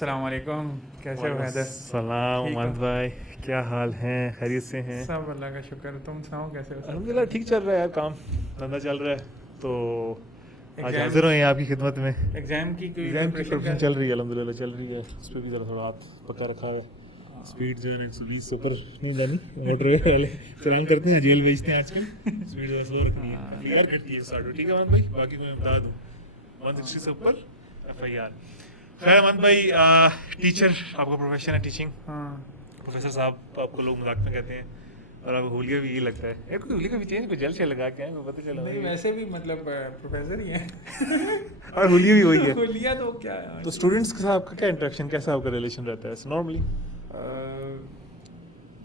अस्सलाम वालेकुम, कैसे हो हैदर? सलाम ठीक हो? अमन भाई, क्या हाल है? खैरियत से हैं? सब अल्लाह का शुक्र। तुम सुनाओ कैसे हो? सब अल्हम्दुलिल्लाह ठीक चल रहा है यार, काम धंधा चल रहा है। तो आज एग्ज़ाम हाजिर हुए हैं आपकी खिदमत में। एग्ज़ाम की कोई एग्जाम की प्रिपरेशन प्रिपरेशन कर? चल रही है, अल्हम्दुलिल्लाह चल रही है। उस पर भी ज़रा थोड़ा हाथ पक्का रखा है। स्पीड जो है 120 से ऊपर नहीं जानी, मोटर वाले चलान करते हैं, जेल भेजते हैं आजकल। स्पीड जो है 100 रखनी है, FIR कटती है 60। ठीक है अमन भाई, बाकी मैं बता दूँ 160 से ऊपर FIR। खैर अमन भाई, टीचर आपका प्रोफेशन है टीचिंग। हाँ, प्रोफेसर साहब आपको लोग मजाक में कहते हैं, और आपको हुलिया भी यही लगता है। कोई हुलिया भी चेंज, कोई जल से लगा के आए, कोई पता चला नहीं भाई। वैसे भी मतलब प्रोफेसर ही हैं। और हुलिया भी वही है। हुलिया तो क्या है? तो स्टूडेंट्स के साथ आपका क्या इंटरेक्शन, कैसा आपका रिलेशन रहता है नॉर्मली?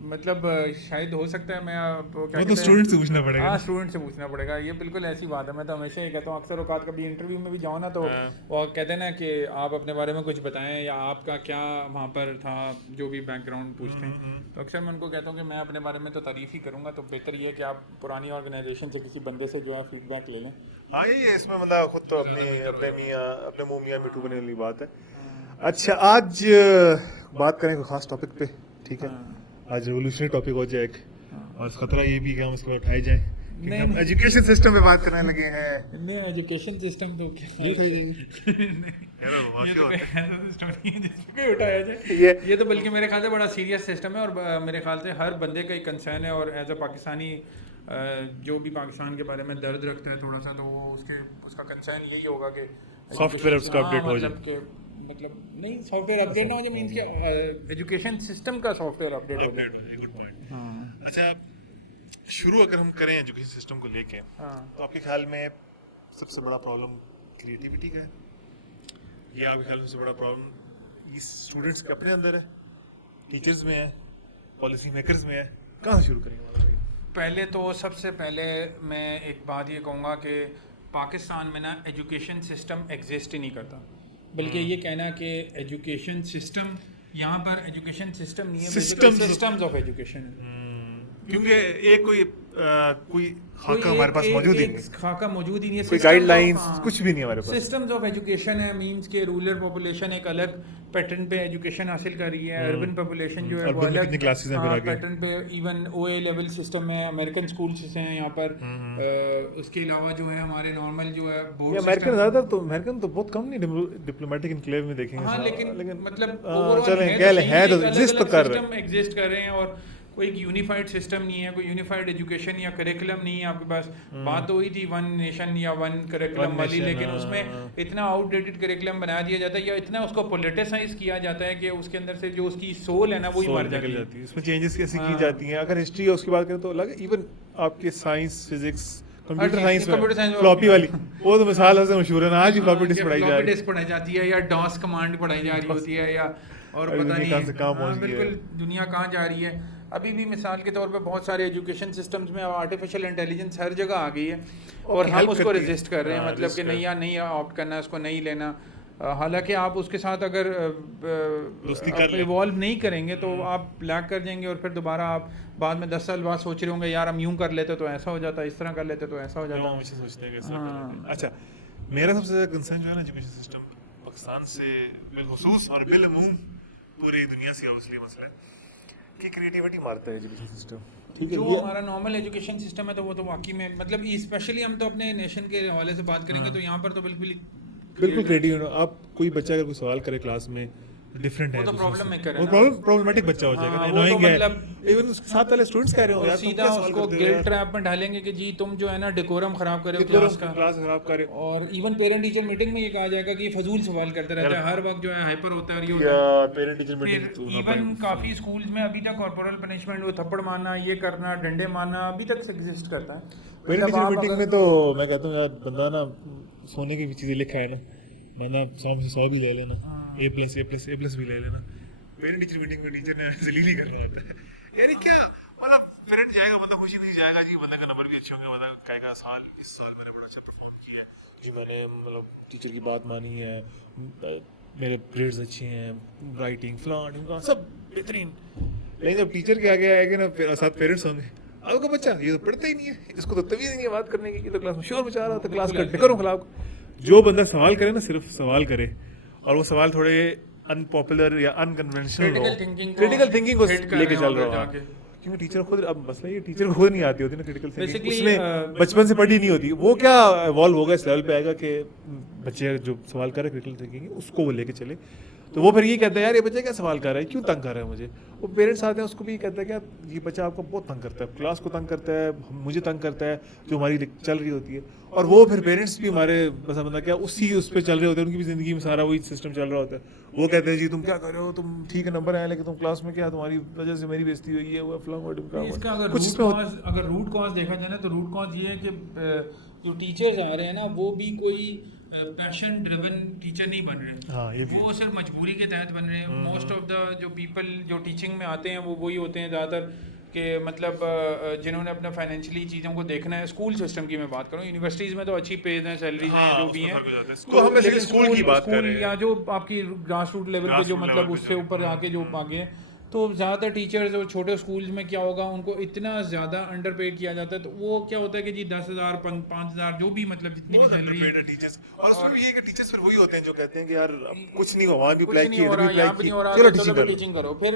मतलब शायद हो सकता है मैं क्या वो तो कहते हैं? स्टूडेंट से पूछना पड़ेगा हाँ, ना। स्टूडेंट से पूछना पड़ेगा। ये बिल्कुल ऐसी बात है। मैं तो हमेशा ये कहता हूँ, अक्सर औकात कभी इंटरव्यू में भी जाओ ना तो हाँ। वो कहते हैं ना कि आप अपने बारे में कुछ बताएं या आपका क्या वहाँ पर था, जो भी बैकग्राउंड पूछते हैं। तो अक्सर मैं उनको कहता हूँ कि मैं अपने बारे में तो तारीफ़ ही करूँगा, तो बेहतर ये है कि आप पुरानी ऑर्गेनाइजेशन से किसी बंदे से जो है फीडबैक ले लें। हाँ, यही है इसमें, मतलब खुद तो अपने मुंह मियाँ मिठू बने वाली बात है। अच्छा, आज बात करें कोई खास टॉपिक पे, ठीक है? हाँ, आज रेवोल्यूशनरी टॉपिक हो जाए एक, हाँ। और खतरा ये भी कि हम इसको उठाए जाए, क्योंकि नहीं, हम नहीं। एजुकेशन सिस्टम पे बात करने लगे हैं। नहीं, एजुकेशन सिस्टम तो क्या ये है? सही ये तो कोई ऐसा सिस्टम नहीं है जिसपे कोई उठाया जाए। ये ये तो बल्कि मेरे ख्याल से बड़ा सीरियस सिस्टम है, और मेरे ख्याल से हर बंदे का एक कंसर्न है, और एज अ पाकिस्तानी जो भी पाकिस्तान के बारे में दर्द रखता है थोड़ा सा, तो वो उसका कंसर्न यही होगा कि सॉफ्टवेयर उसका हाँ, अपडेट हो मतलब कि मतलब नहीं, सॉफ्टवेयर अपडेट ना हो जाए, मीन्स कि एजुकेशन सिस्टम का सॉफ्टवेयर अपडेट हो जाए। जाए। Good point. हाँ, अच्छा, शुरू अगर हम करें एजुकेशन सिस्टम को लेके, हाँ। तो आपके ख्याल में सबसे बड़ा प्रॉब्लम क्रिएटिविटी का है, या आपके ख्याल में सबसे बड़ा प्रॉब्लम इस स्टूडेंट्स के अपने अंदर है, टीचर्स में है, पॉलिसी मेकर्स में है? कहाँ से शुरू करेंगे मतलब ये? पहले तो सबसे पहले मैं एक बात ये कहूँगा कि पाकिस्तान में ना एजुकेशन सिस्टम एग्जिस्ट ही नहीं करता, बल्कि ये कहना कि एजुकेशन सिस्टम, यहाँ पर एजुकेशन सिस्टम नहीं है, सिस्टम्स ऑफ एजुकेशन है। क्योंकि एक कोई कोई खाका हमारे पास मौजूद ही नहीं, खाका मौजूद ही नहीं है, कोई गाइडलाइंस कुछ भी नहीं हमारे पास। सिस्टम्स ऑफ एजुकेशन है, मींस के रूरल पॉपुलेशन एक अलग पैटर्न पे एजुकेशन हासिल कर रही है, अर्बन पॉपुलेशन जो है वो अर्बन में अलग कितनी क्लासेस हैं फिर आगे? पैटर्न पे, इवन OA लेवल सिस्टम है, अमेरिकन स्कूल्स हैं यहाँ पर। उसके अलावा जो है हमारे नॉर्मल जो है बोर्ड अमेरिकन ज्यादातर, तो अमेरिकन तो बहुत कम नहीं डिप्लोमेटिक इनक्लेव में देखेंगे। हाँ, साहब, लेकिन मतलब चलें कह लें, है तो एग्जिस्ट तो कर रहे हैं। सिस्टम एग्जिस्ट कर रहे हैं, और कोई एक यूनिफाइड सिस्टम नहीं है, कोई यूनिफाइड एजुकेशन या करिकुलम नहीं है आपके पास। बात तो हुई थी वन नेशन या वन करिकुलम One वाली, nation, लेकिन हाँ। उसमें इतना आउटडेटेड करिकुलम बना दिया जाता है, या इतना उसको पोलिटिसाइज किया जाता है कि उसके अंदर से जो उसकी सोल है ना वो ही सोल मर निकल जाती है। जाती है, उसमें चेंजेस कैसे की हाँ। जाती हैं। अगर हिस्ट्री उसकी बात करें तो अलग है, इवन आपके साइंस, फिजिक्स, कंप्यूटर चीज़- साइंस कंप्यूटर में साइंस फ्लॉपी वाली, वो तो मिसाल से मशहूर है ना, आज भी फ्लॉपी डिस्क पढ़ाई जा फ्लॉपी रही है। डिस्क पढ़ाई जाती है, या डॉस कमांड पढ़ाई जा रही होती है, या और अभी पता दुनिया नहीं कहाँ से कहाँ हाँ, पहुंच गई है। बिल्कुल दुनिया कहाँ जा रही है। अभी भी मिसाल के तौर पे बहुत सारे एजुकेशन सिस्टम्स में आर्टिफिशियल इंटेलिजेंस हर जगह आ गई है, और हम help उसको करती है। रेजिस्ट कर रहे हैं, हाँ, मतलब resist कि नहीं यार, नहीं ऑप्ट करना, उसको नहीं लेना। हालांकि आप उसके साथ अगर दोस्ती कर लें। इवॉल्व नहीं करेंगे तो आप लैग कर जाएंगे, और फिर दोबारा आप बाद में 10 साल बाद सोच रहे होंगे यार हम यूं कर लेते तो ऐसा हो जाता, इस तरह कर लेते तो ऐसा हो जो जाता। हम हमेशा सोचते हैं कैसे हाँ। करेंगे। अच्छा, मेरा सबसे ज़्यादा कंसर्न जो है ना एजुकेशन सिस्टम पाकिस्तान से बिलखुसूस और बिलअमूम पूरी दुनिया से इसलिए मसला है कि क्रिएटिविटी मारता है एजुकेशन सिस्टम। ठीक है, जो ये हमारा नॉर्मल एजुकेशन सिस्टम है तो वो तो वाकई में मतलब स्पेशली हम तो अपने नेशन के हवाले से बात करेंगे तो यहाँ पर तो बिल्कुल ही बिल्कुल क्रिएटिव। आप कोई बच्चा अगर कोई सवाल करे क्लास में, डिफरेंट है वो तो दूसरों प्रॉब्लम से, मेकर है वो ना। प्रॉब्लमेटिक बच्चा हो जाएगा, हाँ, वो तो annoying है। मतलब इवन उसके साथ वाले स्टूडेंट्स कह रहे हो और यार तुम सीधा क्या सवाल उसको करते हो गिल्ट यार, ट्रैप में डालेंगे कि जी तुम जो है ना डेकोरम खराब कर रहे हो कितने क्लास लोग का। क्लास खराब करे, और इवन पेरेंट टीचर मीटिंग में ये कहा जाएगा कि ये फजूल सवाल करते रहता है, हर वक्त जो है हाइपर होता है और ये होता या है। पेरेंट टीचर मीटिंग फिर इवन काफ़ी स्कूल्स में अभी तक कॉर्पोरल पनिशमेंट, वो थप्पड़ मारना, ये करना, डंडे मारना अभी तक एग्जिस्ट करता है। पेरेंट मतलब टीचर आप मीटिंग अगर में तो मैं कहता हूँ यार, बंदा ना सोने की भी चीज़ें लिखा है ना, बंदा 100 में से 100 भी ले लेना, A+ भी ले लेना, पेरेंट टीचर मीटिंग में टीचर ने जलील ही कर रहा होता है यार। ये क्या मतलब, पेरेंट जाएगा, बंदा खुशी नहीं जाएगा जी, बंदे का नंबर भी अच्छे होंगे, बंदा कहेगा इस साल मैंने बड़ा अच्छा परफॉर्म किया है जी, मैंने मतलब टीचर की बात मानी है, मेरे ग्रेड्स अच्छे हैं, राइटिंग फलान सब बेहतरीन। लेकिन जब टीचर के आगे आएगा ना, साथ पेरेंट्स होंगे, आपका बच्चा ये तो पढ़ता ही नहीं है, इसको तो तमीज़ नहीं है बात करने की, ये तो क्लास में शोर मचा रहा था, क्लास का डेकोरम खिलाफ। जो बंदा सवाल करे ना, सिर्फ सवाल करे, और वो सवाल थोड़े अनपॉपुलर या अनकन्वेंशनल हो, क्रिटिकल थिंकिंग को hit कर लेके रहे चल हैं रहा उधर हूँ। जाके। क्योंकि टीचर खुद, अब मसला ये टीचर को खुद नहीं आती होती ना क्रिटिकल थिंकिंग, Basically, उसने बचपन से पढ़ी नहीं होती, वो क्या इवॉल्व होगा इस लेवल पे आएगा कि बच्चे जो सवाल कर रहे हैं क्रिटिकल थिंकिंग उसको वो लेके चले। तो वो फिर ये कहता है यार ये बच्चा क्या सवाल कर रहा है, क्यों तंग कर रहा है मुझे। वो पेरेंट्स आते हैं उसको भी कहता है कि ये बच्चा आपको बहुत तंग करता है, क्लास को तंग करता है, मुझे तंग करता है, जो हमारी चल रही होती है। और वो फिर पेरेंट्स भी हमारे बस मतलब क्या उसी उस पर चल रहे होते हैं, उनकी भी ज़िंदगी में सारा वही सिस्टम चल रहा होता है। वो कहते हैं जी तुम क्या कर रहे हो, तुम ठीक है नंबर आए लेकिन तुम क्लास में क्या, तुम्हारी वजह से मेरी बेइज्जती हुई है, वो फलांग इसका अगर कुछ इसमें अगर रूट कॉज देखा जाए ना, तो रूट कॉज ये है कि जो टीचर्स आ रहे हैं ना, वो भी कोई पैशन ड्रिवन टीचर नहीं बन रहे। हाँ, ये भी वो सिर्फ मजबूरी के तहत बन रहे हैं। मोस्ट ऑफ द जो पीपल जो टीचिंग में आते हैं वो वही होते हैं ज़्यादातर कि मतलब जिन्होंने अपना फाइनेंशियली चीज़ों को देखना है। स्कूल सिस्टम की मैं बात करूँ, यूनिवर्सिटीज़ में तो अच्छी पेज हैं, सैलरीज हैं, जो भी हैं। लेकिन स्कूल की बात कर रहे हैं या जो आपकी ग्रास रूट लेवल पे जो मतलब उससे ऊपर आके जो आगे हैं, तो ज़्यादातर टीचर्स और छोटे स्कूल्स में क्या होगा, उनको इतना ज़्यादा अंडर पेड किया जाता है। तो वो क्या होता है कि जी 10,000 5,000 जो भी मतलब जितनी भी सैलरी है, टीचर्स, और उसमें भी ये कि टीचर्स फिर वही होते हैं जो कहते हैं कि यार अब कुछ नहीं हुआ, वहाँ भी कुछ अप्लाई नहीं किया, हो इधर भी रहा, यहाँ अप्लाई पे नहीं किया, हो रहा, चलो तो टीचिंग चलो करो। टीचिंग करो। फिर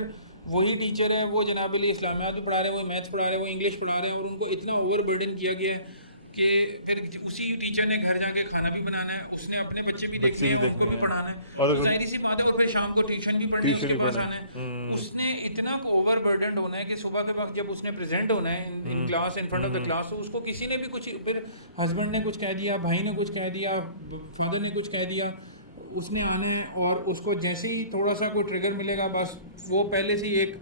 वही टीचर है, वो जनाब अली इस्लामियात भी पढ़ा रहे हैं, वो मैथ्स पढ़ा रहे हैं, वो इंग्लिश पढ़ा रहे हैं, और उनको इतना ओवर बर्डन किया गया है कि फिर उसी टीचर ने घर जाके खाना भी बनाना है, उसने अपने बच्चे भी देखने हैं, उनको भी पढ़ाना है, और तो जाहिर सी बात है, और फिर शाम को ट्यूशन भी पढ़नी है, उसके पास आना है। उसने इतना ओवर बर्डन होना है कि सुबह के वक्त जब उसने प्रेजेंट होना है in class, in front of the class, तो उसको किसी ने भी कुछ, फिर हस्बैंड ने कुछ कह दिया, भाई ने कुछ कह दिया, फादर ने कुछ कह दिया, उसने आना है, और उसको जैसे ही थोड़ा सा कोई ट्रिगर मिलेगा, बस वो पहले से ही एक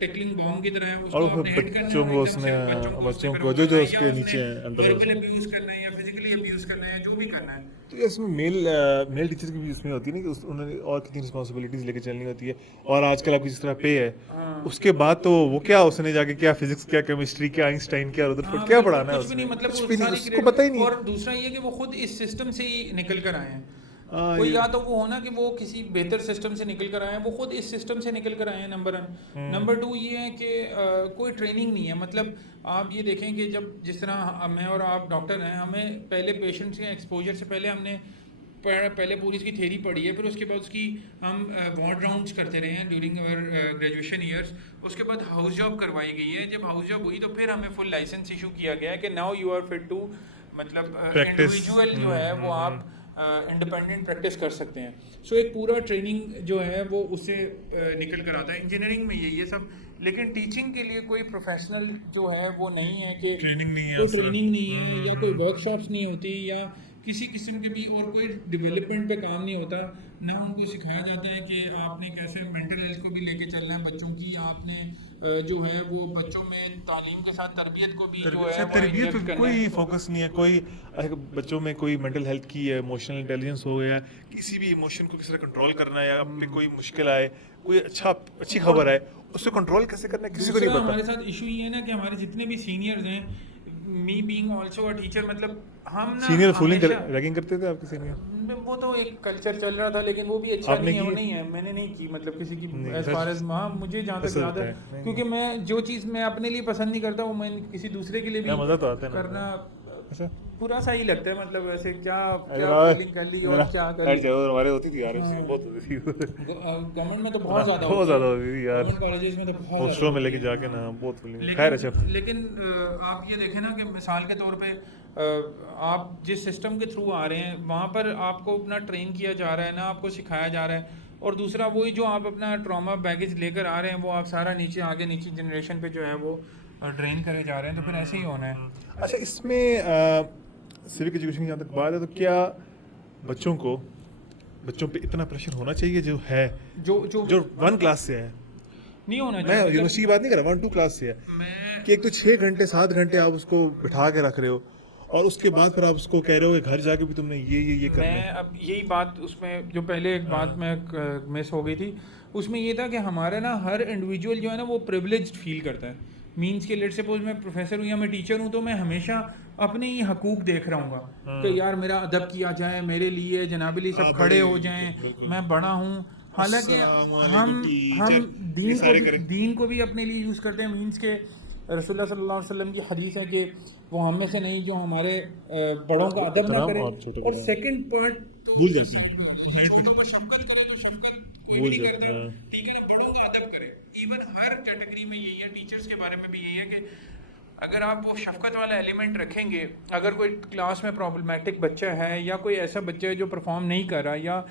टिकलिंग बॉम्ब की तरह है, उसको और अपने हेड करना बच्चों है, को एकदम से उसने बच्चों पर को होना जो है, उसके या नीचे उसने हैं अंदर वर्बल अब्यूज करना है या फिजिकली अब्यूज करना है, जो भी करना है। तो इसमें मेल टीचर की भी इसमें होती है ना कि उन्होंने और कितनी रिस्पॉन्सिबिलिटीज लेके चलनी होती है। और आजकल आपकी जिस तरह पे है, उसके बाद तो वो क्या उसने जाके क्या फिजिक्स क्या केमिस्ट्री क्या आइंस्टाइन क्या रदरफोर्ड क्या पढ़ाना है कुछ भी नहीं, उसने, मतलब कुछ वो भी नहीं, सारी उसको पता ही नहीं। और दूसरा ये कि वो खुद इस सिस्टम से ही निकल कर आए हैं। हाँ, कोई ये- या तो वो होना कि वो किसी बेहतर सिस्टम से निकल कर आए हैं, वो खुद इस सिस्टम से निकल कर आए हैं, नंबर 1। नंबर 2 ये है कि कोई ट्रेनिंग नहीं है। मतलब आप ये देखें कि जब जिस तरह मैं और आप डॉक्टर हैं, हमें पहले पेशेंट्स के एक्सपोजर से पहले हमने पहले पूरी इसकी थ्योरी पढ़ी है, फिर उसके बाद उसकी हम वार्ड राउंड्स करते रहे हैं ड्यूरिंग अवर ग्रेजुएशन ईयर्स। उसके बाद हाउस जॉब करवाई गई है। जब हाउस जॉब हुई तो फिर हमें फुल लाइसेंस इशू किया गया है कि now you are fit to, मतलब इंडिविजुअल जो है वो आप इंडिपेंडेंट प्रैक्टिस कर सकते हैं। सो एक पूरा ट्रेनिंग जो है वो उससे निकल कर आता है। इंजीनियरिंग में यही है सब, लेकिन टीचिंग के लिए कोई प्रोफेशनल जो है वो नहीं है कि ट्रेनिंग नहीं है, कोई असर। ट्रेनिंग नहीं है, या कोई वर्कशॉप्स नहीं होती, या किसी किस्म के भी और कोई डेवलपमेंट पे काम नहीं होता। ना उनको सिखाया जाता है कि आपने कैसे मेंटल हेल्थ को भी लेके चलना है बच्चों की, आपने जो है वो बच्चों में तालीम के साथ तरबियत को भी जो है वो तरबियत inject पे करना कोई है। फोकस नहीं है, कोई बच्चों में कोई मेंटल हेल्थ की इमोशनल इंटेलिजेंस हो गया, किसी भी इमोशन को किस तरह कंट्रोल करना है, या आप पे कोई मुश्किल आए, कोई अच्छी खबर आए, उससे कंट्रोल कैसे करना है किसी को नहीं दूसरा पता। हमारे साथ इशू ये है ना कि हमारे जितने भी सीनियर्स हैं, me being also a teacher, मतलब हम ना सीनियर फूलिंग हमेशा, रैगिंग करते थे आपके सीनियर? वो तो एक कल्चर चल रहा था, लेकिन वो भी अच्छा आपने नहीं है, वो की? नहीं है, मैंने नहीं की, मतलब किसी की नहीं, एज फार एज मुझे जहाँ तक ऐसा याद होता है, है। नहीं, क्योंकि मैं जो चीज़ मैं अपने लिए पसंद नहीं करता वो मैं किसी दूसरे के लिए भी मजा तो आता है ना करना ऐसा। पूरा सा ही लगता है। मतलब वैसे क्या क्या यार, फीलिंग कर ली और क्या कर ली। हमारे होती थी यार, बहुत होती थी गवर्नमेंट में तो बहुत ज़्यादा बहुत ज़्यादा होती थी यार, गवर्नमेंट कॉलेजेस में तो बहुत हॉस्टलों में लेके जाके ना बहुत फीलिंग। खैर अच्छा, लेकिन आप ये देखें ना कि मिसाल के तौर पे आप जिस सिस्टम के थ्रू आ रहे हैं वहाँ पर आपको अपना ट्रेन किया जा रहा है ना, आपको सिखाया जा रहा है, और दूसरा वही जो आप अपना ट्रॉमा बैगेज लेकर आ रहे हैं वो आप सारा नीचे आगे नीचे जनरेशन पे जो है वो ड्रेन करे जा रहे हैं। तो फिर ऐसे ही होना है। अच्छा इसमें सिविक एजुकेशन की जहाँ तक बात है, तो क्या बच्चों पे इतना प्रेशर होना चाहिए जो है, जो 1 क्लास से है? नहीं होना मैं चाहिए। यूनिवर्सिटी की बात नहीं कर रहा, 1-2 क्लास से है मैं कि एक तो 6 घंटे 7 घंटे आप उसको बिठा के रख रहे हो, और उसके बाद फिर आप उसको कह रहे हो कि घर जाके भी तुमने ये करना मैं है। अब यही बात उसमें जो पहले एक बात में मिस हो गई थी, उसमें ये था कि हमारा ना हर इंडिविजुअल जो है ना वो प्रिविलेज्ड फील करता है। मीन्स के लेट सपोज मैं प्रोफेसर हूँ या मैं टीचर हूँ, तो मैं हमेशा अपने ही हकूक देख रहा हूँ कि यार मेरा अदब किया जाए, मेरे लिए जनाबिली सब खड़े हो जाएं, मैं बड़ा हूँ। हालांकि हम दीन को भी अपने लिए यूज़ करते हैं। मीन्स के रसूलुल्लाह सल्लल्लाहु अलैहि वसल्लम की हदीस है कि वो हम में से नहीं जो हमारे बड़ों का अदब ना करे, और सेकंड पॉइंट भूल जाते हैं। छोटों पर शफकत करे, तो शफकत ये भी भूल नहीं जाओ, करते हो, हाँ। ठीक है ना, बड़ों का अदब करें। इवन हर कैटेगरी में यही है, टीचर्स के बारे में भी यही है कि अगर आप वो शफकत वाला एलिमेंट रखेंगे, अगर कोई क्लास में प्रॉब्लमेटिक बच्चा है या कोई ऐसा बच्चा है जो परफॉर्म नहीं कर रहा, या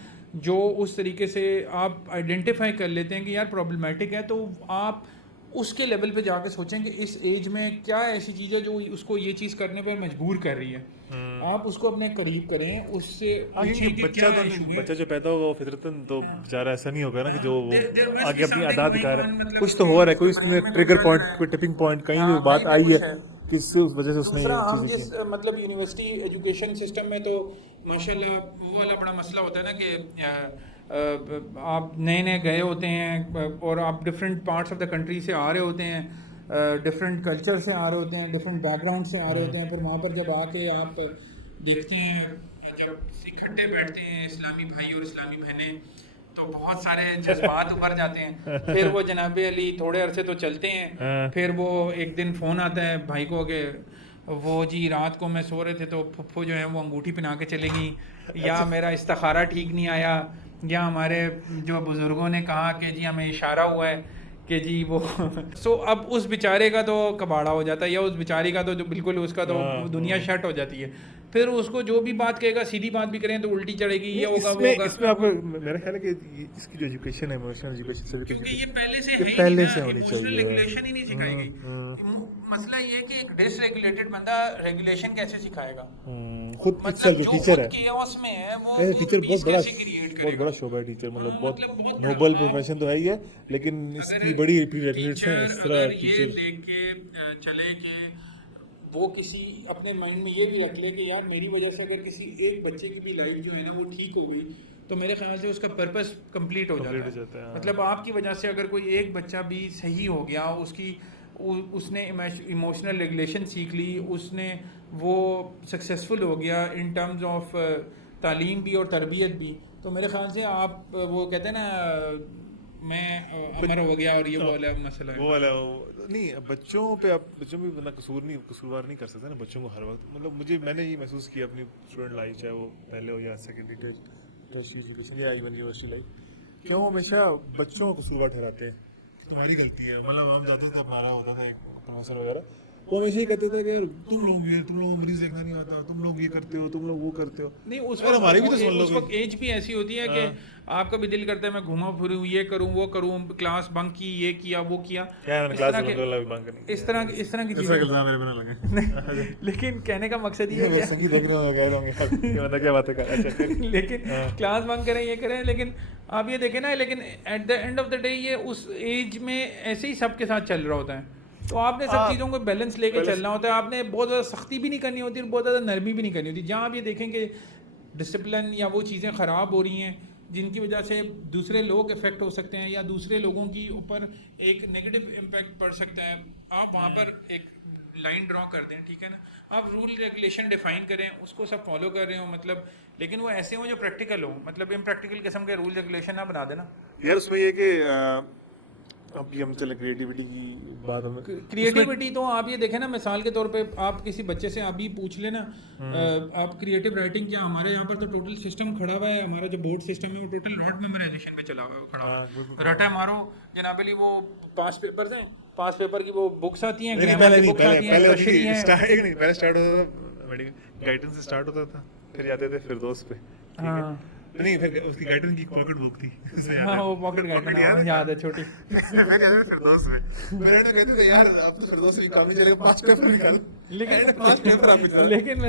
जो उस तरीके से आप आइडेंटिफाई कर लेते हैं कि यार प्रॉब्लमेटिक है, तो आप उसके लेवल पे जाके सोचें कि इस एज में क्या ऐसी चीज़ है जो उसको ये चीज़ करने पर मजबूर कर रही है। आप उसको अपने करीब करें, उससे हाँ, पूछें क्योंकि कि बच्चा क्या तो इशू नहीं, है। बच्चा जो पैदा होगा वो फितरतन तो बेचारा ऐसा नहीं होगा ना कि जो वो There must आगे be अपनी something आदत going दिखा रहा on, है, मतलब कुछ तो हो रहा है, कोई उसके उसमें brain में ट्रिगर कुछ चल पॉइंट, रहा है। कोई टिपिंग पॉइंट, कहीं हाँ, भी बात कहीं पे आई है कुछ है। किससे उस वजह से उसने दूसरा, ये हम चीज़ें जिस की। मतलब यूनिवर्सिटी एजुकेशन सिस्टम में तो माशाल्लाह वो वाला बड़ा मसला होता है ना कि आप नए नए गए होते हैं और आप different parts of the country से आ रहे होते हैं, डिफरेंट कल्चर से आ रहे होते हैं, डिफरेंट बैकग्राउंड से आ रहे होते हैं। फिर वहाँ पर जब आके आप देखते हैं, जब इकट्ठे बैठते हैं इस्लामी भाई और इस्लामी बहनें, तो बहुत सारे जज्बात उभर जाते हैं। फिर वो जनाब अली थोड़े अरसे तो चलते हैं, हाँ। फिर वो एक दिन फ़ोन आता है भाई को कि वो जी रात को मैं सो रहे थे तो फुफ्फो जो है वो अंगूठी पहना के चली गई, या मेरा इस्तिखारा ठीक नहीं आया, या हमारे जो बुज़ुर्गों ने कहा कि जी हमें इशारा हुआ है कि जी वो सो अब उस बेचारे का तो कबाड़ा हो जाता है, या उस बेचारी का तो जो बिल्कुल उसका तो हाँ, दुनिया शट हो जाती है। फिर उसको जो भी बात कहेगा, सीधी बात भी करें तो उल्टी चढ़ेगी, ये नहीं, होगा वो इसमें होगा। इसमें आपको मेरा ख्याल है कि इसकी जो एजुकेशन है, इमोशनल एजुकेशन, सिविक क्योंकि ये एजुकेशन, पहले से ये है ही नहीं पहले ना, से होनी इमोशनल चाहिए। रेगुलेशन ही नहीं सिखाई गई। हम्म। मसला ये है कि एक डिसरेगुलेटेड बंदा रेगुलेशन कैसे सिखाएगा? खुद मतलब जो जो टीचर खुद है, केओस में है वो टीचर पीस बहुत कैसे क्रिएट बहुत करेगा? बड़ा शोबा है टीचर, मतलब हाँ, बहुत मतलब बहुत नोबल बड़ा। प्रोफेशन तो है ही है, लेकिन इसकी अगर बड़ी प्रीरेक्विजिट्स हैं, इस टीचर तरह अगर ये टीचर। देख के चले कि वो किसी अपने माइंड में ये भी रख ले कि यार मेरी वजह से अगर किसी एक बच्चे की भी लाइफ जो है ना वो ठीक हो गई, तो मेरे ख्याल से उसका पर्पस कंप्लीट हो कंप्लीट हो जाता जाता है, है। हाँ। मतलब आपकी वजह से अगर कोई एक बच्चा भी सही हो गया, उसने इमोशनल रेगुलेशन सीख ली, उसने वो सक्सेसफुल हो गया इन टर्म्स ऑफ तालीम भी और तरबियत भी, तो मेरे ख्याल से आप वो कहते हैं ना मैं अमर हो गया, और ये वाला मसला है। वो वाला नहीं, बच्चों पे आप बच्चों पे बंदा कसूरवार नहीं कर सकता ना बच्चों को हर वक्त। मतलब मैंने ये महसूस किया अपनी स्टूडेंट लाइफ, चाहे वो पहले हो या सेकेंडरी टर्शियरी एजुकेशन या इवन यूनिवर्सिटी लाइफ, क्यों हमेशा बच्चों को कसूरवार ठहराते हैं कि तुम्हारी गलती है। मतलब हम जाते थे, हमारा होता था एक प्रोफेसर वगैरह, वो हमेशा ही कहते थे कि यार तुम लोग मरीज देखना नहीं आता, तुम लोग ये करते हो, तुम लोग वो करते हो। नहीं, उस यार हमारी भी तो सुन लो उस वक्त एज भी ऐसी होती है कि आपका भी दिल करता है मैं घूमा फिरूं, ये करूं वो करूं, क्लास बंक की, ये किया वो किया, क्या मैंने इस क्लास तरह में के- मतलब भी मांग करनी इस तरह की ऐसा चीजें। इल्जाम मेरे पे ना लगे। लेकिन कहने का मकसद ये है संगीत देख रहा हूँ, कह रहा हूँ ये बंदा क्या बातें कर, अच्छा फिर कि लेकिन क्लास बंक करें, ये करें, लेकिन आप ये देखें ना, लेकिन eight the end of the day ये उस एज में ऐसे ही सबके साथ चल रहा होता है। तो आपने सब चीज़ों को बैलेंस लेके चलना होता है। आपने बहुत ज़्यादा सख्ती भी नहीं करनी होती और बहुत ज़्यादा नरमी भी नहीं करनी होती। जहाँ आप ये देखें कि डिसिप्लिन या वो चीज़ें ख़राब हो रही हैं जिनकी वजह से दूसरे लोग इफ़ेक्ट हो सकते हैं या दूसरे लोगों की ऊपर एक नेगेटिव इम्पैक्ट पड़ सकता है, आप वहाँ पर एक लाइन ड्रॉ कर दें, ठीक है ना। आप रूल रेगुलेशन डिफाइन करें, उसको सब फॉलो कर रहे हो, मतलब, लेकिन वो ऐसे हो जो प्रैक्टिकल हो, मतलब इम्प्रैक्टिकल किस्म के रूल रेगुलेशन ना बना देना। यार उसमें ये कि अब हम चले क्रिएटिविटी की बात, हमें क्रिएटिविटी तो आप ये देखें ना, मिसाल के तौर पे आप किसी बच्चे से अभी पूछ लेना आप क्रिएटिव राइटिंग क्या, हमारे यहाँ पर तो टोटल सिस्टम खड़ा हुआ है, हमारा जो बोर्ड सिस्टम है वो टोटल नोट मेमोराइजेशन पे खड़ा हुआ है। रटा मारो जनाब अली, वो 5 पेपर्स हैं, 5 पेपर की वो बुक्स आती हैं, ग्रामर की बुक्स आती हैं, तशरीह है। पहले स्टार्ट होता था मेडिकल गाइडेंस से स्टार्ट होता था, फिर जाते थे फिरदौस पे, ठीक है। नहीं, फिर उसकी गाइडेंस की पॉकेट बुक थी, हाँ वो पॉकेट गाइड याद है, छोटी। फिर जाते थे फिरदौस में, मेरे ने कहते थे यार अब तो फिरदौस में काम नहीं चलेगा, 5 पेपर निकाल, लेकिन 5 पेपर आप निकाल। लेकिन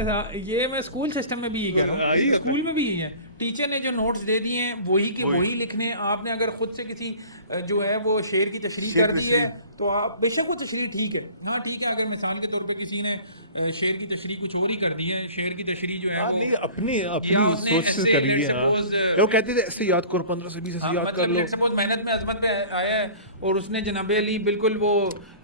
ये मैं स्कूल सिस्टम में भी यही कह रहा हूँ, स्कूल में भी यही है। टीचर ने जो नोट्स दे दिए हैं वही के वही लिखने। आपने अगर खुद से किसी जो है वो शेर की तशरीह कर दी है तो आप बेशक वो तशरीह ठीक है, हाँ ठीक है। अगर मिसाल के तौर पे किसी ने शेर की तशरीह कुछ और ही कर दी है, शेर की तशरीह जो है वो नहीं, अपनी या आपने सोच से ऐसे, करिए। let's हाँ, suppose, वो कहते थे ऐसे याद करो, 15 से 20 ऐसे याद कर लो। सपोज मेहनत में अजमत में आया है और उसने जनाब अली बिल्कुल वो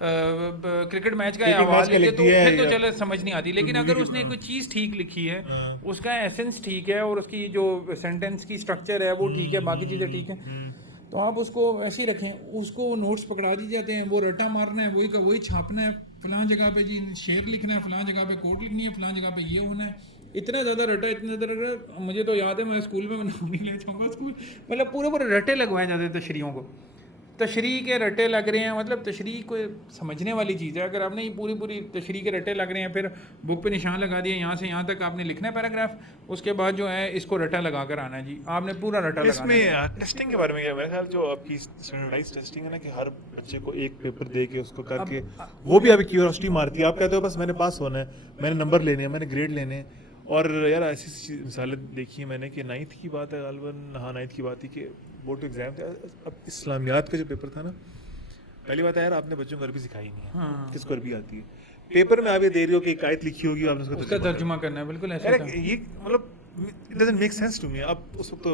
क्रिकेट मैच का आवाज लेके, तो फिर तो चलो समझ नहीं आती। लेकिन अगर उसने कोई चीज़ ठीक लिखी है, उसका एसेंस ठीक है और उसकी जो सेंटेंस की स्ट्रक्चर है वो ठीक है, बाकी चीज़ें ठीक है, तो आप उसको ऐसे ही रखें। उसको नोट्स पकड़ा दी जाते हैं, वो रटा मारना है, वही का वही छापना है, फलां जगह पे जी शेर लिखना है, फलां जगह पे कोट लिखनी है, फलां जगह पे ये होना है, इतना ज़्यादा रटा, मुझे तो याद है मैं स्कूल में नाम नहीं ले जाऊँगा स्कूल, मतलब पूरे रटे लगवाए जाते थे तशरीहों को, तशरीह के रटे लग रहे हैं, मतलब तशरीह को समझने वाली चीज़ है। अगर आपने ये पूरी तशरीह के रटे लग रहे हैं, फिर बुक पे निशान लगा दिए, यहाँ से यहाँ तक आपने लिखना है पैराग्राफ, उसके बाद जो है इसको रटा लगा कर आना है जी, आपने पूरा रटा लगाना है। इसमें टेस्टिंग के बारे में क्या, मेरे ख्याल जो आपकी स्टैंडर्डाइज्ड टेस्टिंग है ना, कि हर बच्चे को एक पेपर दे के उसको करके वो भी अभी क्यूरियोसिटी मारती है। आप कहते हो बस मैंने पास होना है, मैंने नंबर लेने हैं, मैंने ग्रेड लेने हैं। और यार ऐसी मिसालें देखी है मैंने कि 9th की बात है गालबन, हाँ 9th की बात थी कि बोर्ड एग्जाम थे। अब इस्लामियात का जो पेपर था ना, पहली बात है यार आपने बच्चों को अरबी सिखाई नहीं है, हाँ। किसको अरबी आती है? पेपर में आप ये दे रहे हो कि एक आयत लिखी होगी, आपने उसका तर्जुमा करना है, बिल्कुल ऐसा यार था। ये मतलब it doesn't make sense to me. अब उस वक्त तो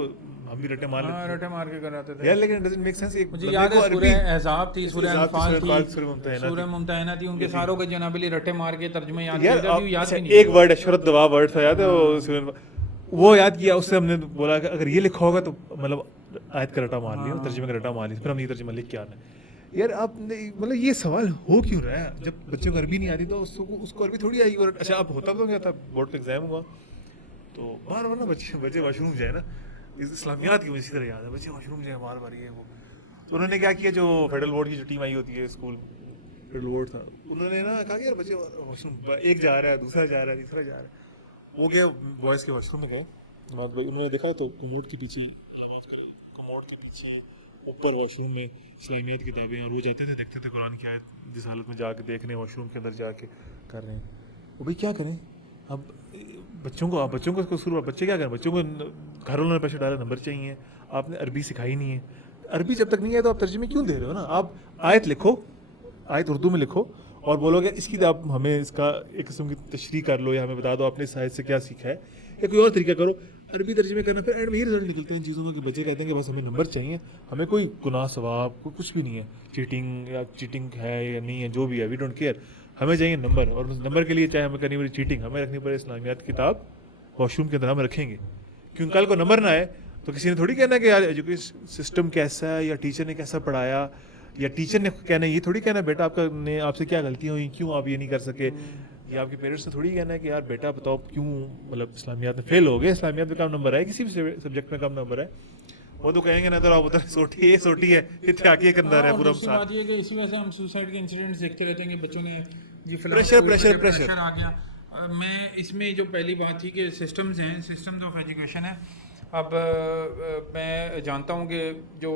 हम भी रटे मार हाँ, लेते रटे मार के कराते थे थे यार, लेकिन इट डजंट मेक सेंस। एक मुझे बंदे याद को है अरबी सूरह अहज़ाब थी, सूरह अनफाल थी, सूरह सूरह मुमतहना थी, उनके सारों के जनाबली रटे मार के तर्जुमे याद यार किए थे, याद अच्छा, भी नहीं। एक वर्ड अशरत दवा वर्ड था याद है वो याद किया, उससे हमने बोला कि अगर ये लिखा होगा तो मतलब आयत का रटा मार लिया, तर्जुमे का रटा मार लिया, फिर हम ये तर्जुमा लिख के आना है। यार आप मतलब ये सवाल हो क्यों रहा है? जब बच्चों को अरबी नहीं आती तो उसको अरबी थोड़ी आएगी। और अच्छा अब होता तो क्या था, बोर्ड का एग्जाम हुआ तो बार बार ना बच्चे वॉशरूम जाए ना, इस्लामियात की इसी तरह याद है, बच्चे वॉशरूम जाए बार बार ये वो। तो उन्होंने क्या किया, जो फेडरल बोर्ड की जो टीम आई होती है स्कूल, फेडरल बोर्ड था, उन्होंने ना कहा कि यार बच्चे वॉशरूम, एक जा रहा है, दूसरा जा रहा है, तीसरा जा रहा है, वो गए बॉयज़ के वॉशरूम में गए। उन्होंने देखा तो कमोड के पीछे ऊपर वॉशरूम में इस्लामियत की किताबें, और वो जाते थे देखते थे कुरान की आयत, जिस हालत में जाके देखने वॉशरूम के अंदर जाके कर रहे हैं। वो भाई क्या करें अब? बच्चों को कसूर, बच्चे क्या करें? बच्चों को घर वालों ने प्रेशर डाला, नंबर चाहिए, आपने अरबी सिखाई नहीं है। अरबी जब तक नहीं है तो आप तर्जुमे क्यों दे रहे हो ना? आप आयत लिखो, आयत उर्दू में लिखो और बोलोगे इसकी आप हमें इसका एक किस्म की तशरीह कर लो, या हमें बता दो आपने इस आयत से क्या सीखा है, या कोई और तरीका करो। अरबी तर्जुमे करना, फिर एंड में ही रिजल्ट निकलते हैं इन चीज़ों का कि बच्चे कहते हैं कि बस हमें नंबर चाहिए, हमें कोई गुनाह सवाब को कुछ भी नहीं है, चीटिंग है या नहीं है, जो भी है वी डोंट केयर, हमें चाहिए नंबर। और उस नंबर के लिए चाहे हमें करनी पड़े चीटिंग, हमें रखनी पड़े इस्लामियात किताब वॉशरूम के अंदर हम रखेंगे, क्योंकि कल को नंबर ना आए तो किसी ने थोड़ी कहना कि यार एजुकेशन सिस्टम कैसा है, या टीचर ने कैसा पढ़ाया, या टीचर ने कहना ये थोड़ी कहना बेटा आपका ने आपसे क्या गलतियाँ हुई, क्यों आप ये नहीं कर सके, या आपके पेरेंट्स ने थोड़ी कहना है कि यार बेटा बताओ क्यों मतलब इस्लामियात में फेल हो गए, इस्लामियात में कम नंबर आए, किसी भी सब्जेक्ट में कम नंबर आए, वो तो कहेंगे ना तो आप उधर सोटी है इतने आके करना है पूरा। बात ये कि इसी वजह से हम सुसाइड के इंसिडेंट्स देखते रहते हैं कि बच्चों ने जी प्रेशर आ गया। मैं इसमें जो पहली बात थी कि सिस्टम्स हैं, सिस्टम्स ऑफ एजुकेशन है। अब मैं जानता हूँ कि जो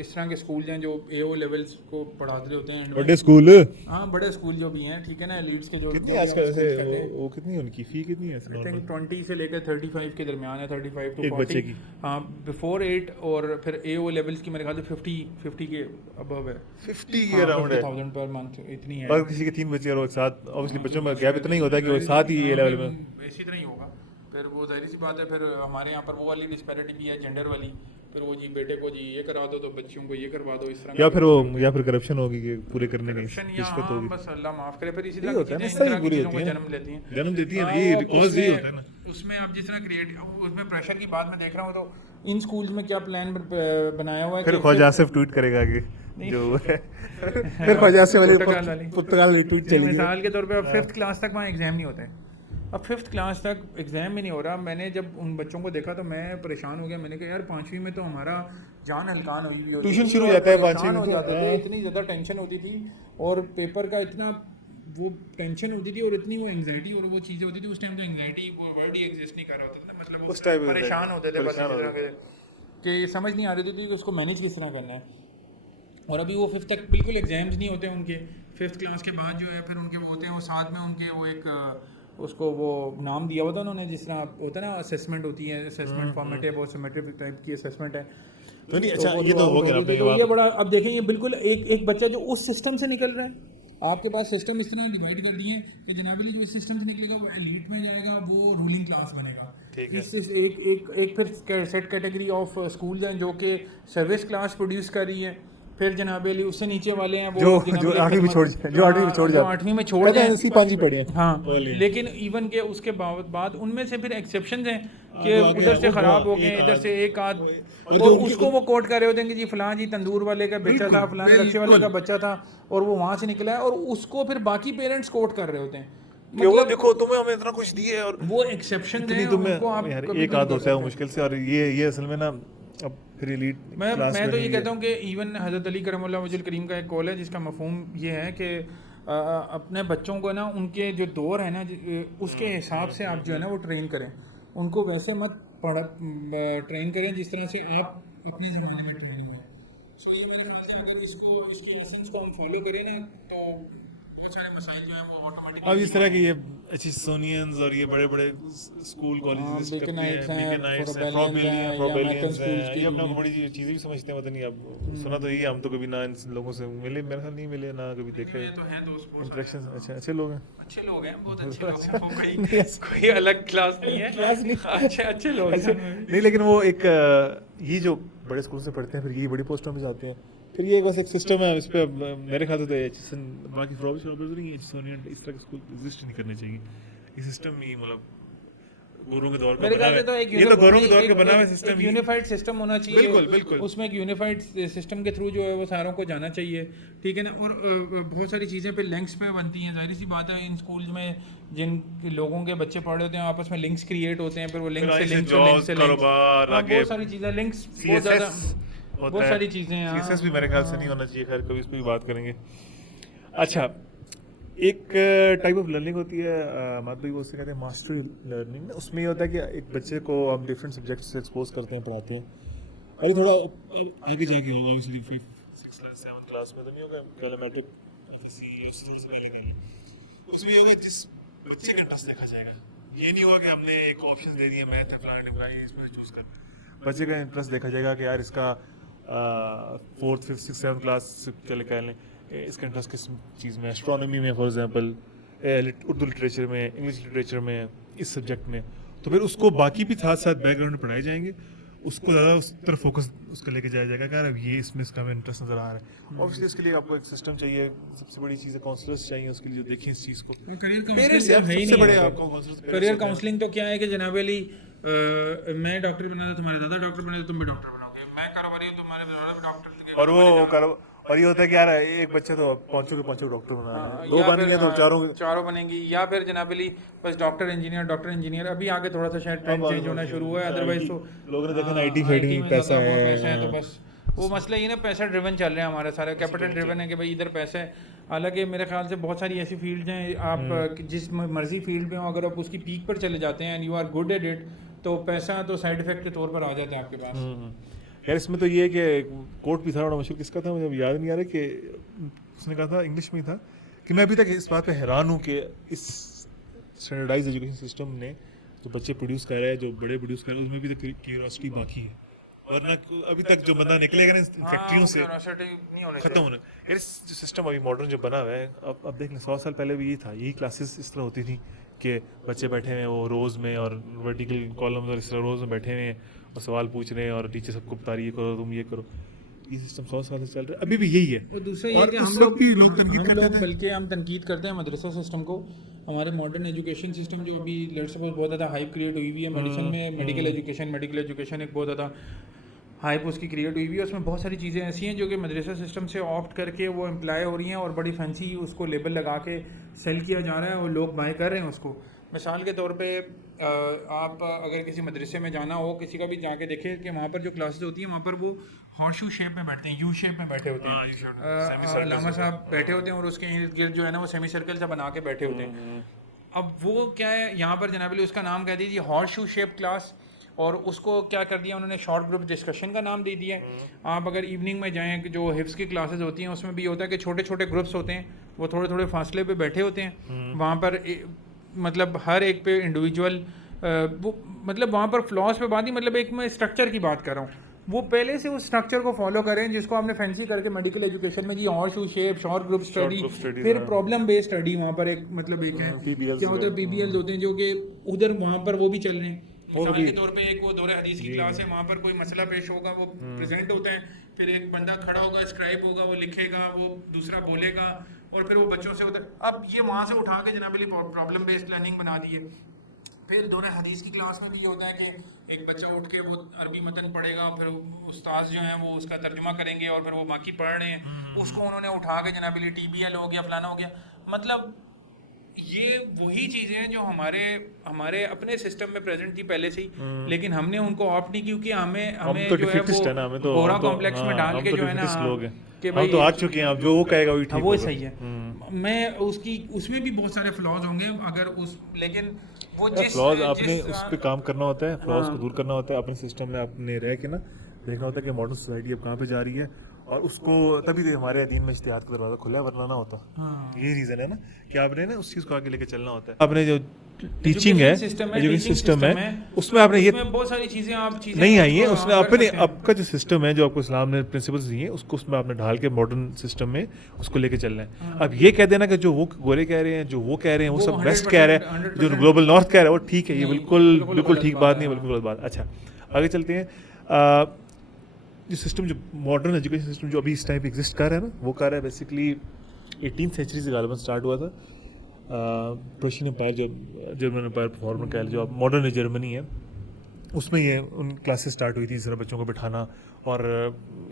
इस तरह के स्कूल हैं जो AO लेवल्स को पढ़ाते होते हैं, बड़े स्कूल, हाँ बड़े स्कूल जो भी हैं, ठीक है ना, एलीट्स के जो कितनी आजकल ऐसे वो कितनी उनकी फी कितनी है? 20 से लेकर 35 के दरमियान है, 35 to 40 एक बच्चे की। हाँ बिफोर 8, और फिर AO लेवल्स की मेरे ख्याल से 50 के अबव है, 50 के अराउंड है 50,000 पर मंथ इतनी है। और किसी के 3 बच्चे और एक साथ, ऑब्वियसली बच्चों में गैप इतना ही होता है कि वो साथ ही ए लेवल में, इसी तरह ही होगा। फिर वो जाहिर सी बात है, फिर हमारे यहाँ पर वो वाली डिस्पैरिटी भी है जेंडर वाली, फिर वो जी बेटे को जी ये करा दो तो बच्चियों को ये करवा दो, इस तरह या फिर करप्शन होगी कि पूरे करने की रिश्वत होगी, बस अल्लाह माफ करे। फिर इसी यही तरह होता है ना, की सही चीज़ें बुरी चीज़ों को होती है, जन्म लेती हैं, जन्म देती है, ये कॉज यही होता है ना। उसमें आप जिस तरह उसमें प्रेशर की बात मैं देख रहा हूँ, तो इन स्कूल्स में क्या प्लान बनाया हुआ है? फिर ख्वाजा आसिफ ट्वीट करेगा आगे जो फिर ख्वाजा आसिफ वाली पुर्तगाल ट्वीट चलेगी। मिसाल के तौर पे अब 5th क्लास तक वहाँ एग्जाम नहीं होते, अब 5th क्लास तक एग्जाम ही नहीं हो रहा। मैंने जब उन बच्चों को देखा तो मैं परेशान हो गया, मैंने कहा यार 5वीं में तो हमारा जान हल्कान हुई हुई होती, ट्यूशन शुरू हो जाता है 5वीं में, हो जाते थे, इतनी ज़्यादा टेंशन होती थी और पेपर का इतना वो टेंशन होती थी और इतनी वो एंग्जाइटी और वो चीज़ें होती थी। उस टाइम तो एंग्जाइटी वो वर्ड ही एग्जिस्ट नहीं कर रहा होता था ना, मतलब उस टाइम परेशान होते थे कि समझ नहीं आ रही थी कि उसको मैनेज किस तरह करना है। और अभी वो 5th तक बिल्कुल एग्जाम्स नहीं होते उनके, 5th क्लास के बाद जो है फिर उनके वो होते हैं, वो साथ में उनके वो एक उसको वो नाम दिया हुआ था उन्होंने, जिस तरह होता है ना असेसमेंट होती है, असेसमेंट फॉर्मेटिव और समेटिव टाइप की असेसमेंट है। तो नहीं अच्छा ये तो हो गया आपने तो ये बड़ा, अब देखें ये बिल्कुल एक बच्चा जो उस सिस्टम से निकल रहा है, आपके पास सिस्टम इस तरह डिवाइड कर दिए कि जनाबली जो इस सिस्टम से निकलेगा वो एलीट में जाएगा, वो रूलिंग क्लास बनेगा। एक फिर सेट कैटेगरी ऑफ स्कूल्स हैं जो कि सर्विस क्लास प्रोड्यूस कर रही है, फिर जनाब अली उससे नीचे वाले हैं वो जो 8वीं में छोड़ जाए, जो 8वीं में छोड़ जाए इसी 5 ही पढ़े हैं। हाँ, लेकिन इवन के उसके बाद उनमें से फिर एक्सेप्शंस हैं कि उधर से ख़राब हो गए, इधर से एक आध, और उसको वो कोट कर रहे होते हैं कि जी फलां जी तंदूर वाले का बच्चा था, फलां रक्शे वाले का बच्चा था और वो वहाँ से निकला है, और उसको फिर बाकी पेरेंट्स कोट कर रहे होते हैं कि वो देखो तुम्हें हमें इतना कुछ दिए और वो एक्सेप्शन इतनी है, तुम्हें उनको आप यार कभी एक नहीं आध कर होता है वो सकते। मुश्किल से, और ये असल में ना अब फिर एलीट क्लास मैं में तो नहीं ये है। कहता हूँ कि इवन हज़रत अली करमुल्लाह वजहुल करीम का एक कौल है जिसका मफहूम ये है कि अपने बच्चों को ना उनके जो दौर है ना उसके हिसाब से आप जो है ना वो ट्रेन करें, उनको वैसे मत ट्रेन करें जिस तरह से आप अपने ज़माने में ट्रेन हुए। सो ये मेरे ख्याल से अगर इसकी एसेंस को हम फॉलो करें ना तो बहुत सारे मसाइल जो है वो अब ऑटोमेटिकली इस तरह के ये एचिसोनियंस और ये बड़े बड़े स्कूल कॉलेजेस बेकन भी हैं, नाइट्स हैं, मेकनाइट्स हैं, फ्रोबेलियंस हैं या मैथन फ्रोबेलियंस स्कूल्स हैं, की ये जो अपने भी को बड़ी चीज़ें भी समझते हैं, पता नहीं अब सुना तो यही, हम तो कभी ना इन लोगों से मिले, मेरे ख्याल नहीं मिले ना कभी देखे तो हैं दोस्त बहुत सारे इंटरेक्शन। अच्छा अच्छे लोग हैं। अच्छे लोग हैं, बहुत अच्छे लोग हैं, वो कोई नहीं ऐसा- कोई अलग क्लास नहीं है, क्लास नहीं, अच्छे अच्छे लोग ऐसे हैं। नहीं, लेकिन वो एक ये जो बड़े स्कूल से पढ़ते हैं फिर ये बड़ी पोस्टों में जाते हैं, फिर ये बस एक सिस्टम है इस पे। मेरे ख्याल से तो एचिसन बाकी फ्रोबेलियंस नहीं, एचिसोनियन इस तरह के स्कूल एग्जिस्ट नहीं करने चाहिए। ये सिस्टम नहीं, मतलब गोरों के दौर का मेरे बना ख्याल हुआ से तो है, ये तो गोरों के दौर का बना हुआ सिस्टम ही। यूनिफाइड सिस्टम होना चाहिए, बिल्कुल बिल्कुल। उसमें एक यूनिफाइड सिस्टम के थ्रू जो है वो सारों को जाना चाहिए, ठीक है ना। और बहुत सारी चीज़ें पे लिंक्स पे बनती हैं, जाहिर सी बात है इन स्कूल्स में जिन लोगों के बच्चे पढ़ रहे होते हैं आपस में लिंक्स क्रिएट होते हैं, फिर वो लिंक से लिंक से लिंक से लिंक, कारोबार आगे बहुत सारी चीज़ें लिंक्स, बहुत ज़्यादा बहुत सारी चीज़ें हैं। सीएसएस भी मेरे ख्याल से नहीं होना चाहिए, खैर कभी इस पर भी बात करेंगे। अच्छा, एक टाइप ऑफ लर्निंग होती है माधवी, वो उससे कहते हैं मास्टरी लर्निंग। उसमें ये होता है कि एक बच्चे को हम डिफरेंट सब्जेक्ट्स से एक्सपोज करते हैं, पढ़ाते हैं। अरे थोड़ा आगे जाके होगा ऑब्वियसली 6th 7th क्लास में तो नहीं होगा, कैलोमेट्रिक उसमें ये होगा जिस बच्चे का इंटरेस्ट देखा जाएगा। ये नहीं होगा कि हमने एक ऑप्शन दे दिया मैथ है फलाने का, ये इसमें चूज कर। बच्चे का इंटरेस्ट देखा जाएगा कि यार इसका 4th 5th 6th 7th class चले कह लें, इसका इंटरेस्ट किस चीज़ में, एस्ट्रोनॉमी में फॉर एग्जांपल, उर्दू लिटरेचर में, इंग्लिश लिटरेचर में, इस सब्जेक्ट में। तो फिर उसको बाकी भी साथ साथ बैकग्राउंड में पढ़ाए जाएंगे, उसको ज़्यादा उस तरफ फोकस उसका लेके जाया जाएगा कि यार अब ये इसमें इसका हमें इंटरेस्ट नज़र आ रहा है। ऑब्वियसली इसके लिए आपको एक सिस्टम चाहिए, सबसे बड़ी चीज़ है काउंसलर्स चाहिए उसके लिए जो देखें इस चीज़ को। पेरेंट्स यार सबसे बड़े आपको करियर काउंसलिंग तो क्या है कि जनाब अली मैं डॉक्टर बना था, तुम्हारे दादा डॉक्टर बने, तुम भी डॉक्टर बनोगे, मैं कारोबारी हूँ, तुम्हारे दादा भी डॉक्टर, और वो और ये होता है कि यार एक बच्चे तो पांचों डॉक्टर बना रहे हैं, दो बन गए तो चारों बनेंगी, या फिर जनाब अली बस डॉक्टर इंजीनियर। अभी आगे थोड़ा सा शायद ट्रेंड चेंज होना शुरू हुआ है, अदरवाइज तो लोगों ने देखा ना आईटी फील्ड में पैसा है तो बस वो मसला ये ना पैसा ड्रिवन चल रहे हैं हमारे सारे, कैपिटल ड्रिवन है कि भाई इधर पैसा है। हालांकि मेरे ख्याल से बहुत सारी ऐसी फील्ड्स हैं, आप जिस मर्जी फील्ड में हो, अगर आप उसकी पीक पर चले जाते हैं and you are good at it, तो पैसा तो साइड इफेक्ट के तौर पर आ जाता है आपके पास। यार इसमें तो ये है कि कोट भी था बड़ा मशहूर, किसका था मुझे याद नहीं आ रहा, कि उसने कहा था, इंग्लिश में ही था, कि मैं अभी तक इस बात पे हैरान हूँ कि इस स्टैंडर्डाइज एजुकेशन सिस्टम ने जो बच्चे प्रोड्यूस कर रहे हैं, जो बड़े प्रोड्यूस कर रहे हैं, उसमें भी तक क्यूरियोसिटी बाकी है, वरना अभी तक जो बंदा निकलेगा ना फैक्ट्रियों से खत्म होने। यार इस जो सिस्टम अभी मॉडर्न जो बना हुआ है, अब देख लें 100 साल पहले भी यही था, यही क्लासेस इस तरह होती थी कि बच्चे बैठे हुए हैं वो रोज़ में और वर्टिकल कॉलम्स और इस तरह रोज़ में बैठे हुए हैं और सवाल पूछ रहे हैं और टीचर सबको बता रही है करो तुम ये करो। ये सिस्टम 100 साल से चल रहा है, अभी भी यही है। वो दूसरा ये कि हम लोग बल्कि हम तनकीद करते हैं मदरसा सिस्टम को, हमारे मॉडर्न एजुकेशन सिस्टम जो अभी लेट्स सपोज बहुत ज़्यादा हाइप क्रिएट हुई हुई है मेडिसिन में, मेडिकल एजुकेशन एक बहुत ज़्यादा हाइप उसकी क्रिएट हुई हुई है, उसमें बहुत सारी चीज़ें ऐसी हैं जो कि मदरसा सिस्टम से ऑप्ट करके वो एम्प्लॉय हो रही हैं और बड़ी फैंसी उसको लेबल लगा के सेल किया जा रहा है और लोग बाय कर रहे हैं उसको। मिसाल के तौर पे आप अगर किसी मदरसे में जाना हो, किसी का भी जाके देखें कि वहाँ पर जो क्लासेस होती हैं वहाँ पर वो हॉर्स शू शेप में बैठते हैं, यू शेप में बैठे होते हैं, लामा साहब बैठे होते हैं और उसके इर्द गिर्द जो है ना वो सेमी सर्कल से बना के बैठे होते हैं। अब वो क्या है यहाँ पर जनाब अली उसका नाम कह दीजिए हॉर्स शू शेप क्लास, और उसको क्या कर दिया उन्होंने शॉर्ट ग्रुप डिस्कशन का नाम दे दिया है। आप अगर इवनिंग में जाएँ, जो हिफ्स की क्लासेस होती हैं उसमें भी होता है कि छोटे छोटे ग्रुप्स होते हैं, वो थोड़े थोड़े फासले पे बैठे होते हैं, वहाँ पर मतलब हर एक पे इंडिविजुअल वो मतलब वहाँ पर फ्लॉस पे बात नहीं, मतलब एक मैं स्ट्रक्चर की बात कर रहा हूँ, वो पहले से उस स्ट्रक्चर को फॉलो करें जिसको आपने फैंसी करके मेडिकल एजुकेशन में जी horseshoe shape, short group study, फिर प्रॉब्लम बेस्ड स्टडी वहाँ पर एक मतलब एक है क्या होता है PBL होते हैं जो कि उधर वहाँ पर वो भी चल रहे हैं। मिसाल के तौर पे एक वो दौरे हदीस की क्लास है, वहाँ पर कोई मसला पेश होगा वो प्रेजेंट होता है, फिर एक बंदा खड़ा होगा, स्क्राइब होगा, वो लिखेगा, वो दूसरा बोलेगा और फिर वो बच्चों से होता है। अब ये वहाँ से उठा के जनाब प्रॉब्लम बेस्ड लर्निंग बना दी है। फिर दौरे हदीस की क्लास में भी ये होता है कि एक बच्चा उठ के वो अरबी मतन पढ़ेगा, फिर उस्ताद जो हैं वो उसका तर्जुमा करेंगे और फिर वो बाकी पढ़ रहे हैं, उसको उन्होंने उठा के जनाब TBL हो गया, फलाना हो गया। मतलब ये वही चीज़ें हैं जो हमारे हमारे अपने सिस्टम में प्रेजेंट थी पहले से ही, लेकिन हमने उनको ऑप्ट नहीं, क्योंकि हमें हम हमें तो जो है डिफिटिस्ट है ना, हमें तो बोरा हम तो कॉम्प्लेक्स में हाँ, डाल हम के तो जो है ना डिफिटिस्ट लोग हैं, कि हम भाई तो आ चुके हैं, अब जो वो कहेगा वही हाँ ठीक वो होगा। सही है। मैं उसकी उसमें भी बहुत सारे फ्लॉज होंगे अगर उस, लेकिन वो जिस फ्लॉज आपने जिस उस पर काम करना होता है, फ्लॉज को हाँ दूर करना होता है, अपने सिस्टम में आपने रह के ना देखना होता है कि मॉडर्न सोसाइटी अब कहाँ पे जा रही है, और उसको तभी तो हमारे दीन में इज्तिहाद का दरवाज़ा खुला है, वरना ना होता। हाँ ये रीज़न है ना कि आपने ना उस चीज़ को आगे लेके चलना होता है। आपने जो टीचिंग है, सिस्टम है, एजुकेशन टीचिंग सिस्टम सिस्टम है, है, उसमें आपने ये उसमें बहुत सारी चीज़ें आप चीज़ें नहीं आई है, उसको उसने आप कर अपने सकते हैं। आपका जो सिस्टम है, जो आपको इस्लाम ने प्रिंसिपल्स दिए हैं, उसको उसमें आपने ढाल के मॉडर्न सिस्टम में उसको लेके चलना है। अब ये कह देना कि जो वो गोरे कह रहे हैं, जो वो कह रहे हैं, वो वो सब वेस्ट 100% कह रहे हैं, जो 100% ग्लोबल नॉर्थ कह रहा है वो ठीक है, ये नहीं, बिल्कुल बिल्कुल बिल्कुल गलत ठीक बात बात है, नहीं है, हाँ। बिल्कुल गलत बात। अच्छा, आगे चलते हैं। आ, जो सिस्टम, जो मॉडर्न एजुकेशन सिस्टम जो अभी इस टाइम पे एग्जिस्ट कर रहा है ना, वो कर रहा है बेसिकली 18th सेंचुरी से गालिबन स्टार्ट हुआ था। पर्शियन एम्पायर, जो जर्मन एम्पायर फॉर्मर कह जो अब मॉडर्न जर्मनी है, उसमें ये उन क्लासेस स्टार्ट हुई थी, इस तरह बच्चों को बिठाना, और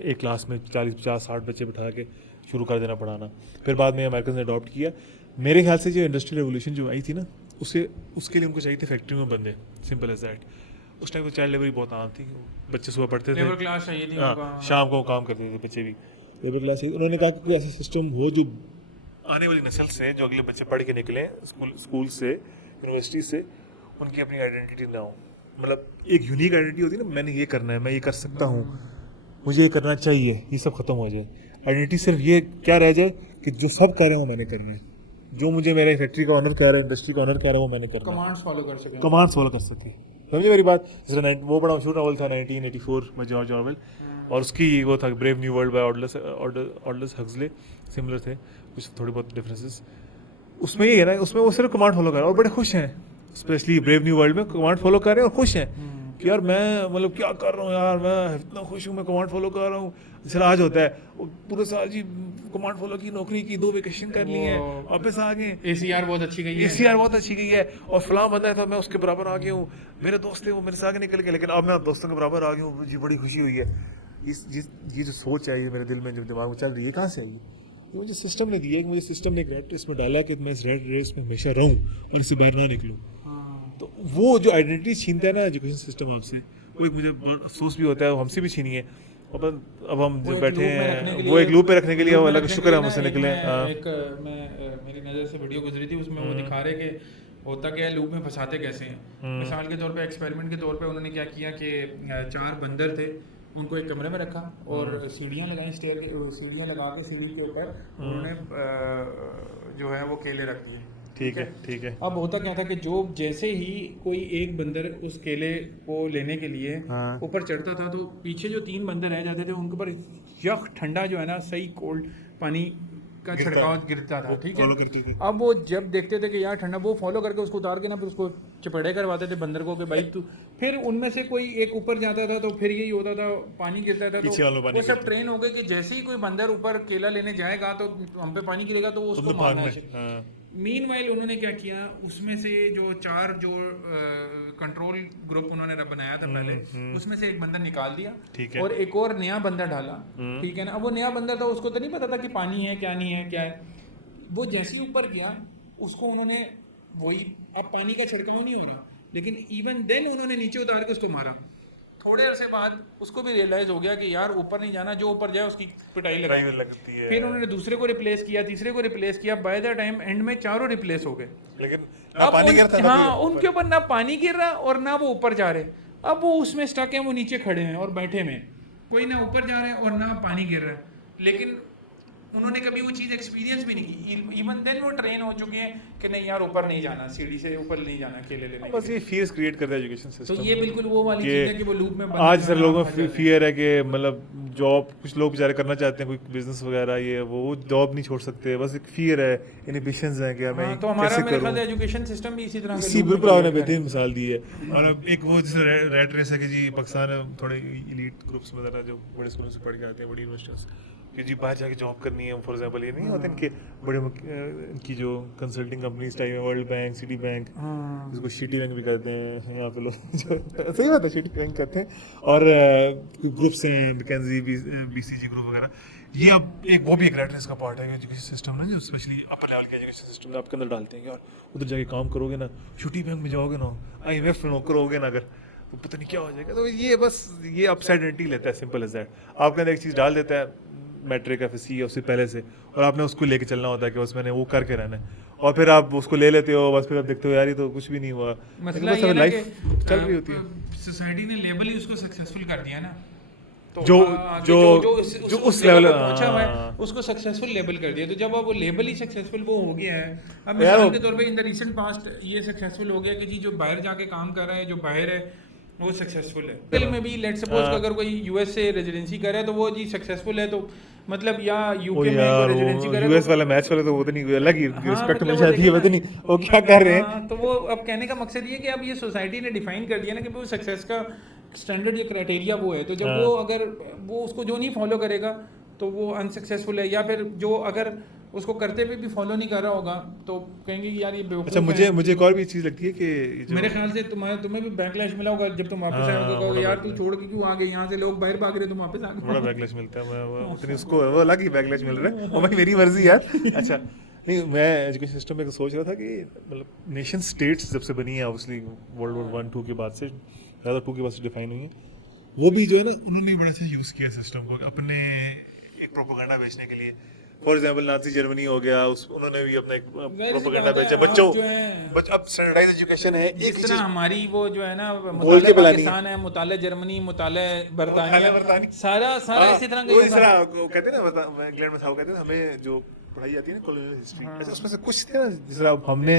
एक क्लास में 40 50 60 बच्चे बिठा के शुरू कर देना पढ़ाना। फिर बाद में अमेरिकन ने अडॉप्ट किया। मेरे ख्याल से जो इंडस्ट्रियल रेवोल्यूशन जो आई थी ना, उसके लिए उनको चाहिए थे फैक्ट्री में बंदे, सिंपल एज दैट। उस टाइम तो चाइल्ड लेबर बहुत आम थी, बच्चे सुबह पढ़ते थे, लेबर क्लास चाहिए थी हाँ, उनको। शाम को काम करते थे बच्चे भी, लेबर क्लास। उन्होंने कहा कि कोई ऐसा सिस्टम हो जो आने वाली नस्ल से, जो अगले बच्चे पढ़ के निकले स्कूल से, यूनिवर्सिटी से, उनकी अपनी आइडेंटिटी ना हो, मतलब एक यूनिक आइडेंटिटी होती है ना, मैंने ये करना है, मैं ये कर सकता हूँ, मुझे ये करना चाहिए, ये सब खत्म हो जाए। आइडेंटिटी सिर्फ ये क्या रह जाए कि जो सब कह रहे हैं वो मैंने करना है, जो मुझे मेरे फैक्ट्री का ऑनर कह रहा है, इंडस्ट्री का ऑनर कह रहा है, वो मैंने करना है, कमांड्स फॉलो कर सकें। कमांड्स फॉलो कर सके। समझे मेरी बात? जैसे वो बड़ा मशहूर नावल था 1984 में, जॉर्ज ऑरवेल, और उसकी वो था brave new world by Aldous Huxley, similar थे कुछ थोड़ी बहुत डिफरेंसेस। उसमें ये है ना, उसमें वो सिर्फ कमांड फॉलो कर रहे हैं और बड़े खुश हैं, स्पेशली ब्रेव न्यू वर्ल्ड में कमांड फॉलो कर रहे हैं और खुश हैं कि यार मैं मतलब क्या कर रहा हूँ यार, मैं इतना खुश हूँ, मैं कमांड फॉलो कर रहा हूँ। जैसे आज होता है पूरे साल जी कमांड फॉलो की, नौकरी की, 2 वेकेशन कर ली है, वापस आ गए, ACR बहुत अच्छी गई है, ACR बहुत अच्छी गई है, और फलां बंदा है तो मैं उसके बराबर आ गया हूँ, मेरे दोस्त थे वो मेरे से आगे निकल गए, लेकिन अब मैं दोस्तों के बराबर आ गया हूँ, मुझे बड़ी खुशी हुई है। ये जो सोच आई है मेरे दिल में, जो दिमाग में चल रही है, कहाँ से आई? ये मुझे सिस्टम ने दिया है, कि मुझे सिस्टम ने एक रेट रेस में डाला है कि मैं इस रेट रेस में हमेशा रहूँ और इससे बाहर ना निकलूँ। तो वो जो आइडेंटिटी छीनता है ना एजुकेशन सिस्टम आपसे, वो एक मुझे बड़ा अफसोस भी होता है, वो हमसे भी छीनी है। अब हम जो बैठे हैं, वो एक लूप पे रखने के लिए, अल्लाह का शुक्र है हम उससे निकले। मेरी नज़र से वीडियो गुजरी थी, उसमें वो दिखा रहे कि होता क्या है, लूप में फंसाते कैसे हैं। मिसाल के तौर पे, एक्सपेरिमेंट के तौर पे उन्होंने क्या किया कि 4 बंदर थे, उनको एक कमरे में रखा और सीढ़ियाँ लगाई, सीढ़ियाँ लगा के सीढ़ी के ऊपर उन्होंने जो है वो केले रख दिए। ठीक है, ठीक है। अब होता क्या था कि जो जैसे ही कोई एक बंदर उस केले को लेने के लिए ऊपर चढ़ता था, तो पीछे जो 3 बंदर रह जाते थे, उनके ऊपर यख ठंडा जो है ना, सही कोल्ड पानी का छिड़काव गिरता था, ठीक है। अब वो जब देखते थे कि यार ठंडा, वो फॉलो करके उसको उतार के ना फिर उसको चपेड़े करवाते थे बंदर को कि भाई तू, फिर उनमें से कोई एक ऊपर जाता था तो फिर यही होता था, पानी गिरता था, तो वो सब ट्रेन हो गए कि जैसे ही कोई बंदर ऊपर केला लेने जाएगा तो हम पे पानी गिरेगा तो वो उसको मारना है। मीनवाइल उन्होंने क्या किया, उसमें से जो 4 जो कंट्रोल ग्रुप उन्होंने बनाया था पहले, उसमें से एक बंदर निकाल दिया और एक और नया बंदर डाला, ठीक है ना। अब वो नया बंदर था, उसको तो नहीं पता था कि पानी है क्या नहीं है क्या है। वो जैसे ही ऊपर गया, उसको उन्होंने वही, अब पानी का छिड़काव नहीं हो रहा, लेकिन इवन देन उन्होंने नीचे उतार के उसको मारा। थोड़े अरसे बाद उसको भी रियलाइज हो गया कि यार ऊपर नहीं जाना, जो ऊपर जाए उसकी पिटाई लगती है। फिर उन्होंने दूसरे को रिप्लेस किया, तीसरे को रिप्लेस किया, बाय द टाइम एंड में 4 रिप्लेस हो गए, लेकिन अब हाँ, उनके ऊपर ना पानी गिर रहा और ना वो ऊपर जा रहे। अब वो उसमें स्टक है, वो नीचे खड़े हैं और बैठे में, कोई ना ऊपर जा रहे हैं और ना पानी गिर रहा है, लेकिन उन्होंने कभी वो चीज़ एक्सपीरियंस भी नहीं की। इवन देन वो ट्रेन हो चुके हैं कि नहीं यार ऊपर नहीं जाना, सीढ़ी से ऊपर नहीं जाना केले लेने। बस ये फियर्स क्रिएट करता है एजुकेशन सिस्टम। तो ये बिल्कुल वो वाली चीज़ है कि वो लूप में आज सर लोगों में फियर है कि मतलब जॉब, कुछ लोग बेचारे करना चाहते हैं कोई बिजनेस वगैरह, ये वो जॉब नहीं छोड़ सकते, बस एक फियर है, इनहिबिशंस हैं कि मैं तो हमारा मेरे ख्याल से एजुकेशन सिस्टम भी इसी तरह इसी बिल्कुल आपने बेहतरीन मिसाल दी है। और अब एक वो जैसे रेट रेस है कि जी पाकिस्तान थोड़े इलीट ग्रुप्स में जो बड़े स्कूलों से पढ़ के आते हैं, बड़ी यूनिवर्सिटीज, कि जी बाहर जाके जॉब करनी है, फॉर एग्जांपल ये नहीं होते इनके बड़े इनकी जो कंसल्टिंग कंपनीज टाइप है, वर्ल्ड बैंक, सिटी बैंक, जिसको सिटी बैंक भी कहते हैं यहाँ पे लोग जो सही बात है सिटी बैंक कहते हैं, और ग्रुप्स हैं मैकेंजी, बीसीजी ग्रुप वगैरह, ये अब एक वो भी एक रेट रेस का पार्ट है एजुकेशन सिस्टम ना, जो स्पेशली अपर लेवल के एजुकेशन सिस्टम में आपके अंदर डालते हैं कि यार उधर जाके काम करोगे ना, सिटी बैंक में जाओगे ना, IMF में नौकर होगे ना अगर, तो पता नहीं क्या हो जाएगा। तो ये बस ये अपसाइड आइडेंटिटी लेता है, सिंपल एज दैट। आपके अंदर एक चीज़ डाल देता है मैट्रिक FSC या उससे पहले से, और आपने उसको लेके चलना होता है कि बस मैंने वो करके रहना है, और फिर आप उसको ले लेते हो, बस फिर आप देखते हो यार ये तो कुछ भी नहीं हुआ, मसला बस ये ना लाइफ कि चल रही होती है। सोसाइटी ने लेबल ही उसको सक्सेसफुल कर दिया ना, तो जो आगे जो जो उस लेवल पे पहुंचा हुआ है उसको सक्सेसफुल लेबल कर दिया। तो जब अब वो लेबल ही सक्सेसफुल वो हो गया है, अब यार मिसाल के तौर पे इन द रिसेंट पास्ट ये सक्सेसफुल हो गया कि जी जो बाहर जाके काम कर रहा है, जो बाहर है वो सक्सेसफुल है। दिल में भी लेट सपोज अगर कोई US से रेजिडेंसी करे है तो वो जी सक्सेसफुल है, तो मतलब या ओ UK में यार कोई रेजिडेंसी करे US वाला मैच वाले तो वो तो नहीं, अलग ही हाँ, रिस्पेक्ट मतलब मिल वो जाती है, देखे पता ना, नहीं वो क्या कर रहे हैं। हाँ, तो वो अब कहने का मकसद ये है कि अब ये सोसाइटी ने डिफाइन कर दिया ना कि वो सक्सेस का स्टैंडर्ड या क्राइटेरिया वो है, तो जब वो अगर वो उसको जो नहीं फॉलो करेगा तो वो अनसक्सेसफुल है, या फिर जो अगर उसको करते हुए भी फॉलो नहीं कर रहा होगा तो कहेंगे कि यार ये बेवकूफ अच्छा, है। मुझे एक और भी चीज़ लगती है कि जो मेरे ख्याल से तुम्हें भी बैकलैश मिला होगा जब तुम वापस आए होगे, कहोगे यार तू छोड़ के क्यों आ गए, यहाँ से लोग बाहर भाग रहे तुम वापस आ बड़ा गए। बैकलैश मिलता है, मैं उतनी उसको वो अलग ही बैकलैश मिल रहा है, और भाई मेरी मर्जी यार। अच्छा नहीं, मैं एजुकेशन सिस्टम में सोच रहा था कि मतलब नेशन स्टेट्स जब से बनी है ऑब्वियसली वर्ल्ड वॉर 1 2 के बाद से, ज़्यादा 2 के बाद से डिफाइन हुई है, वो भी जो है ना उन्होंने बड़ा अच्छा यूज़ किया सिस्टम को अपने एक प्रोपेगेंडा बेचने के लिए। फॉर एग्जांपल नाज़ी जर्मनी हो गया, उन्होंने भी अपना एक प्रोपेगेंडा बेचा बच्चों, अब स्टैंडर्डाइज एजुकेशन है एक जिस तरह हमारी वो जो है ना बोल के मुताले पिलानी है। पाकिस्तान है, मुताले जर्मनी, मुताले बरतानिया, बरतानिया, सारा इसी तरह का वो ही इस होगा। तरह वो कहते हैं ना, इंग्लैंड में था, वो कहते हैं हमें जो पढ़ाई जाती है ना कॉलोनियल हिस्ट्री, ऐसे उसमें से कुछ थे ना जिस तरह हमने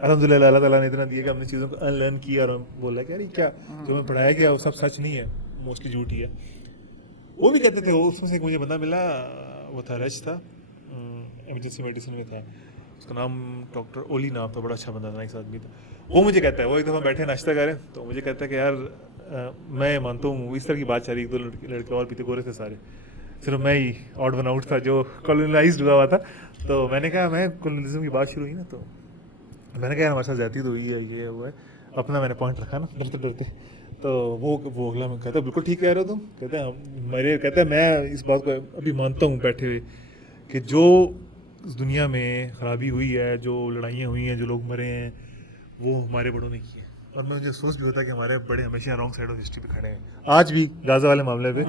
अल्हम्दुलिल्लाह अल्लाह ताला ने इतना दिया कि हमने चीज़ों को अनलर्न किया, और बोला कि यार ये क्या जो हमें पढ़ाया गया वो सब सच नहीं है, मोस्टली झूठ ही है। वो भी कहते थे, वो उसमें से एक मुझे बंदा मिला, वो था रज था, इमरजेंसी मेडिसिन में था, उसका नाम डॉक्टर ओली नाम था, बड़ा अच्छा बंदा था, नाइस आदमी था। वो मुझे कहता है, वो एक दफ़ा बैठे नाश्ता करें तो मुझे कहता है कि यार मैं मानता हूँ इस तरह की बात चली, 1 2 लड़के और पीते गोरे थे सारे, सिर्फ मैं ही ऑड वन आउट था जो कॉलोनलाइज्ड हुआ था। तो मैंने कहा, मैं कॉलोनिज्म की बात शुरू हुई ना, तो मैंने कहा यार हमारे साथ जाती तो हुई है, ये वो है, अपना मैंने पॉइंट रखा ना डरते डरते, तो वो अगला मैं कहता बिल्कुल ठीक कह रहे हो तुम, कहते हैं मैं इस बात को अभी मानता हूँ बैठे हुए कि जो इस दुनिया में खराबी हुई है, जो लड़ाइयाँ हुई हैं, जो लोग मरे हैं, वो हमारे बड़ों ने की है, और मैं मुझे अफसोस भी होता है कि हमारे बड़े हमेशा रॉन्ग साइड ऑफ हिस्ट्री पे खड़े हैं। आज भी गाजा वाले मामले पे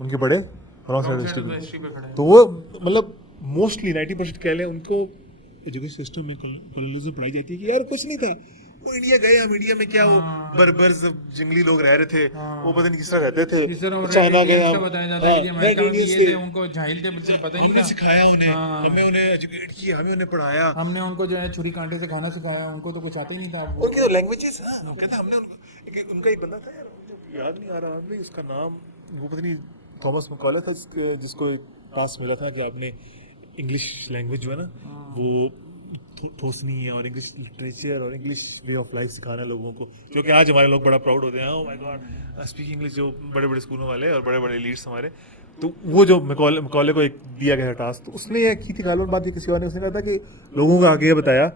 उनके बड़े रॉन्ग साइड ऑफ हिस्ट्री पे खड़े हैं, तो वो मतलब मोस्टली 90% कह लें उनको एजुकेशन सिस्टम में कॉलोनिज्म पढ़ाई जाती है कि यार कुछ नहीं था, वो इंडिया गए, हम इंडिया में क्या वो बर्बर्स जंगली लोग रह रहे थे, वो पता नहीं किस तरह रहते थे, जिस तरह चाइना गए का हम, बताया जाता है कि अमेरिका में भी ये थे, उनको जाहिल थे, बिल्कुल पता ही नहीं हमने था, सिखाया उन्हें, हमें उन्हें एजुकेट किया, हमें उन्हें पढ़ाया, हमने उनको जो है छुरी कांटे से खाना सिखाया, उनको तो कुछ आता ही नहीं था। उनकी तो लैंग्वेजेस है, कहते हैं हमने उनका एक बंदा था यार, मुझे याद नहीं आ रहा भाई उसका नाम, वो पता नहीं थॉमस मैकॉले था, जिसको एक टास्क मिला था कि आपने इंग्लिश लैंग्वेज जो है ना वो ठोसनी है, और इंग्लिश लिटरेचर और इंग्लिश वे ऑफ लाइफ सिखाना है लोगों को, क्योंकि आज हमारे लोग बड़ा प्राउड होते हैं, oh my God speak English, जो बड़े बड़े स्कूलों वाले और बड़े बड़े लीडर्स हमारे, तो वो जो मैकॉले को एक दिया गया टास्क, तो उसने ये की थी गालों बात, किसी और ने उसने कहा था कि लोगों को आगे बताया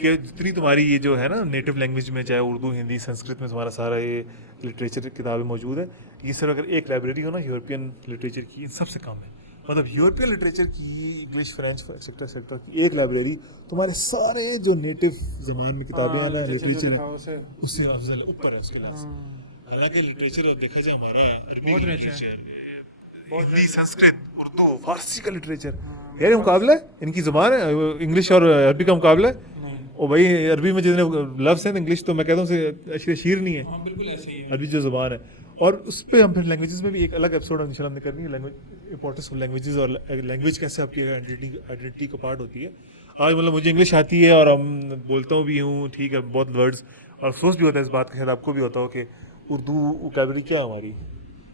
कि जितनी तुम्हारी ये जो है ना नेटिव लैंग्वेज में, चाहे उर्दू, हिंदी, संस्कृत में तुम्हारा सारा ये लिटरेचर किताबें मौजूद है, ये सिर्फ अगर एक लाइब्रेरी हो ना यूरोपियन लिटरेचर की, सबसे कम है, मतलब यूरोपियन लिटरेचर की, इंग्लिश, फ्रेंच, एक्सेट्रा एक्सेट्रा की एक लाइब्रेरी तुम्हारे सारे जो नेटिव जबान में किताबें हैं ना, लिटरेचर है, उससे अफजल है, ऊपर है उसके नाम। हालांकि लिटरेचर देखा जाए हमारा अरबी लिटरेचर, हिंदी, संस्कृत, उर्दू, फारसी का लिटरेचर, यार मुकाबला है इनकी ज़बान है, इंग्लिश और अरबी का मुकाबला है। और भाई अरबी में जितने लफ्ज़ हैं, इंग्लिश तो मैं कहता हूँ से शीर नहीं है, बिल्कुल ऐसे ही है। अरबी जो ज़बान है, और उस पर हम फिर लैंग्वेजेस में भी एक अलग एपिसोड इंशाल्लाह हमने करनी है, लैंग्वेज इंपॉर्टेंस ऑफ लैंग्वेजेस, और लैंग्वेज कैसे आपकी आइडेंटिटी का पार्ट होती है। आज मतलब मुझे इंग्लिश आती है और हम बोलता हूँ भी हूँ, ठीक है, बहुत वर्ड्स, और अफसोस भी होता है इस बात का, शायद आपको भी होता हो कि उर्दू वोकैबुलरी क्या हमारी,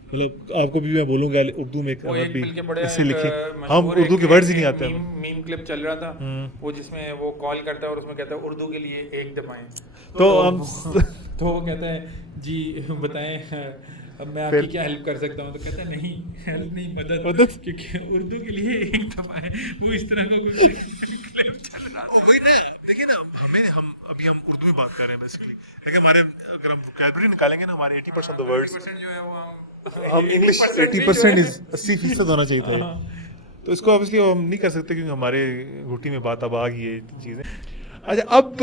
मतलब आपको भी मैं बोलूँगा उर्दू में ऐसे लिखें, हम उर्दू के वर्ड्स ही नहीं आते हैं। मीम क्लिप चल रहा था वो, जिसमें वो कॉल करता है और उसमें कहता है उर्दू के लिए 1 दबाएं, तो हम तो वो कहता है जी बताएं अब मैं आपकी क्या हेल्प कर सकता हूँ? तो कहता है नहीं, हेल्प नहीं, मदद, क्योंकि उर्दू के लिए एक दफ़ा है वो इस तरह का कुछ claim चल रहा था। वही ना, देखिए ना, हम अभी उर्दू में बात कर रहे हैं बेसिकली, लेकिन हमारे अगर हम वोकैबुलरी निकालेंगे ना, हमारे 80% ऑफ द वर्ड्स 80% जो है वो हम इंग्लिश 80% इज 80% होना चाहिए था ये। तो इसको ऑब्वियसली हम नहीं कर सकते क्योंकि हमारे घुटी में बात अब आ गई है चीज़ें। अच्छा, अब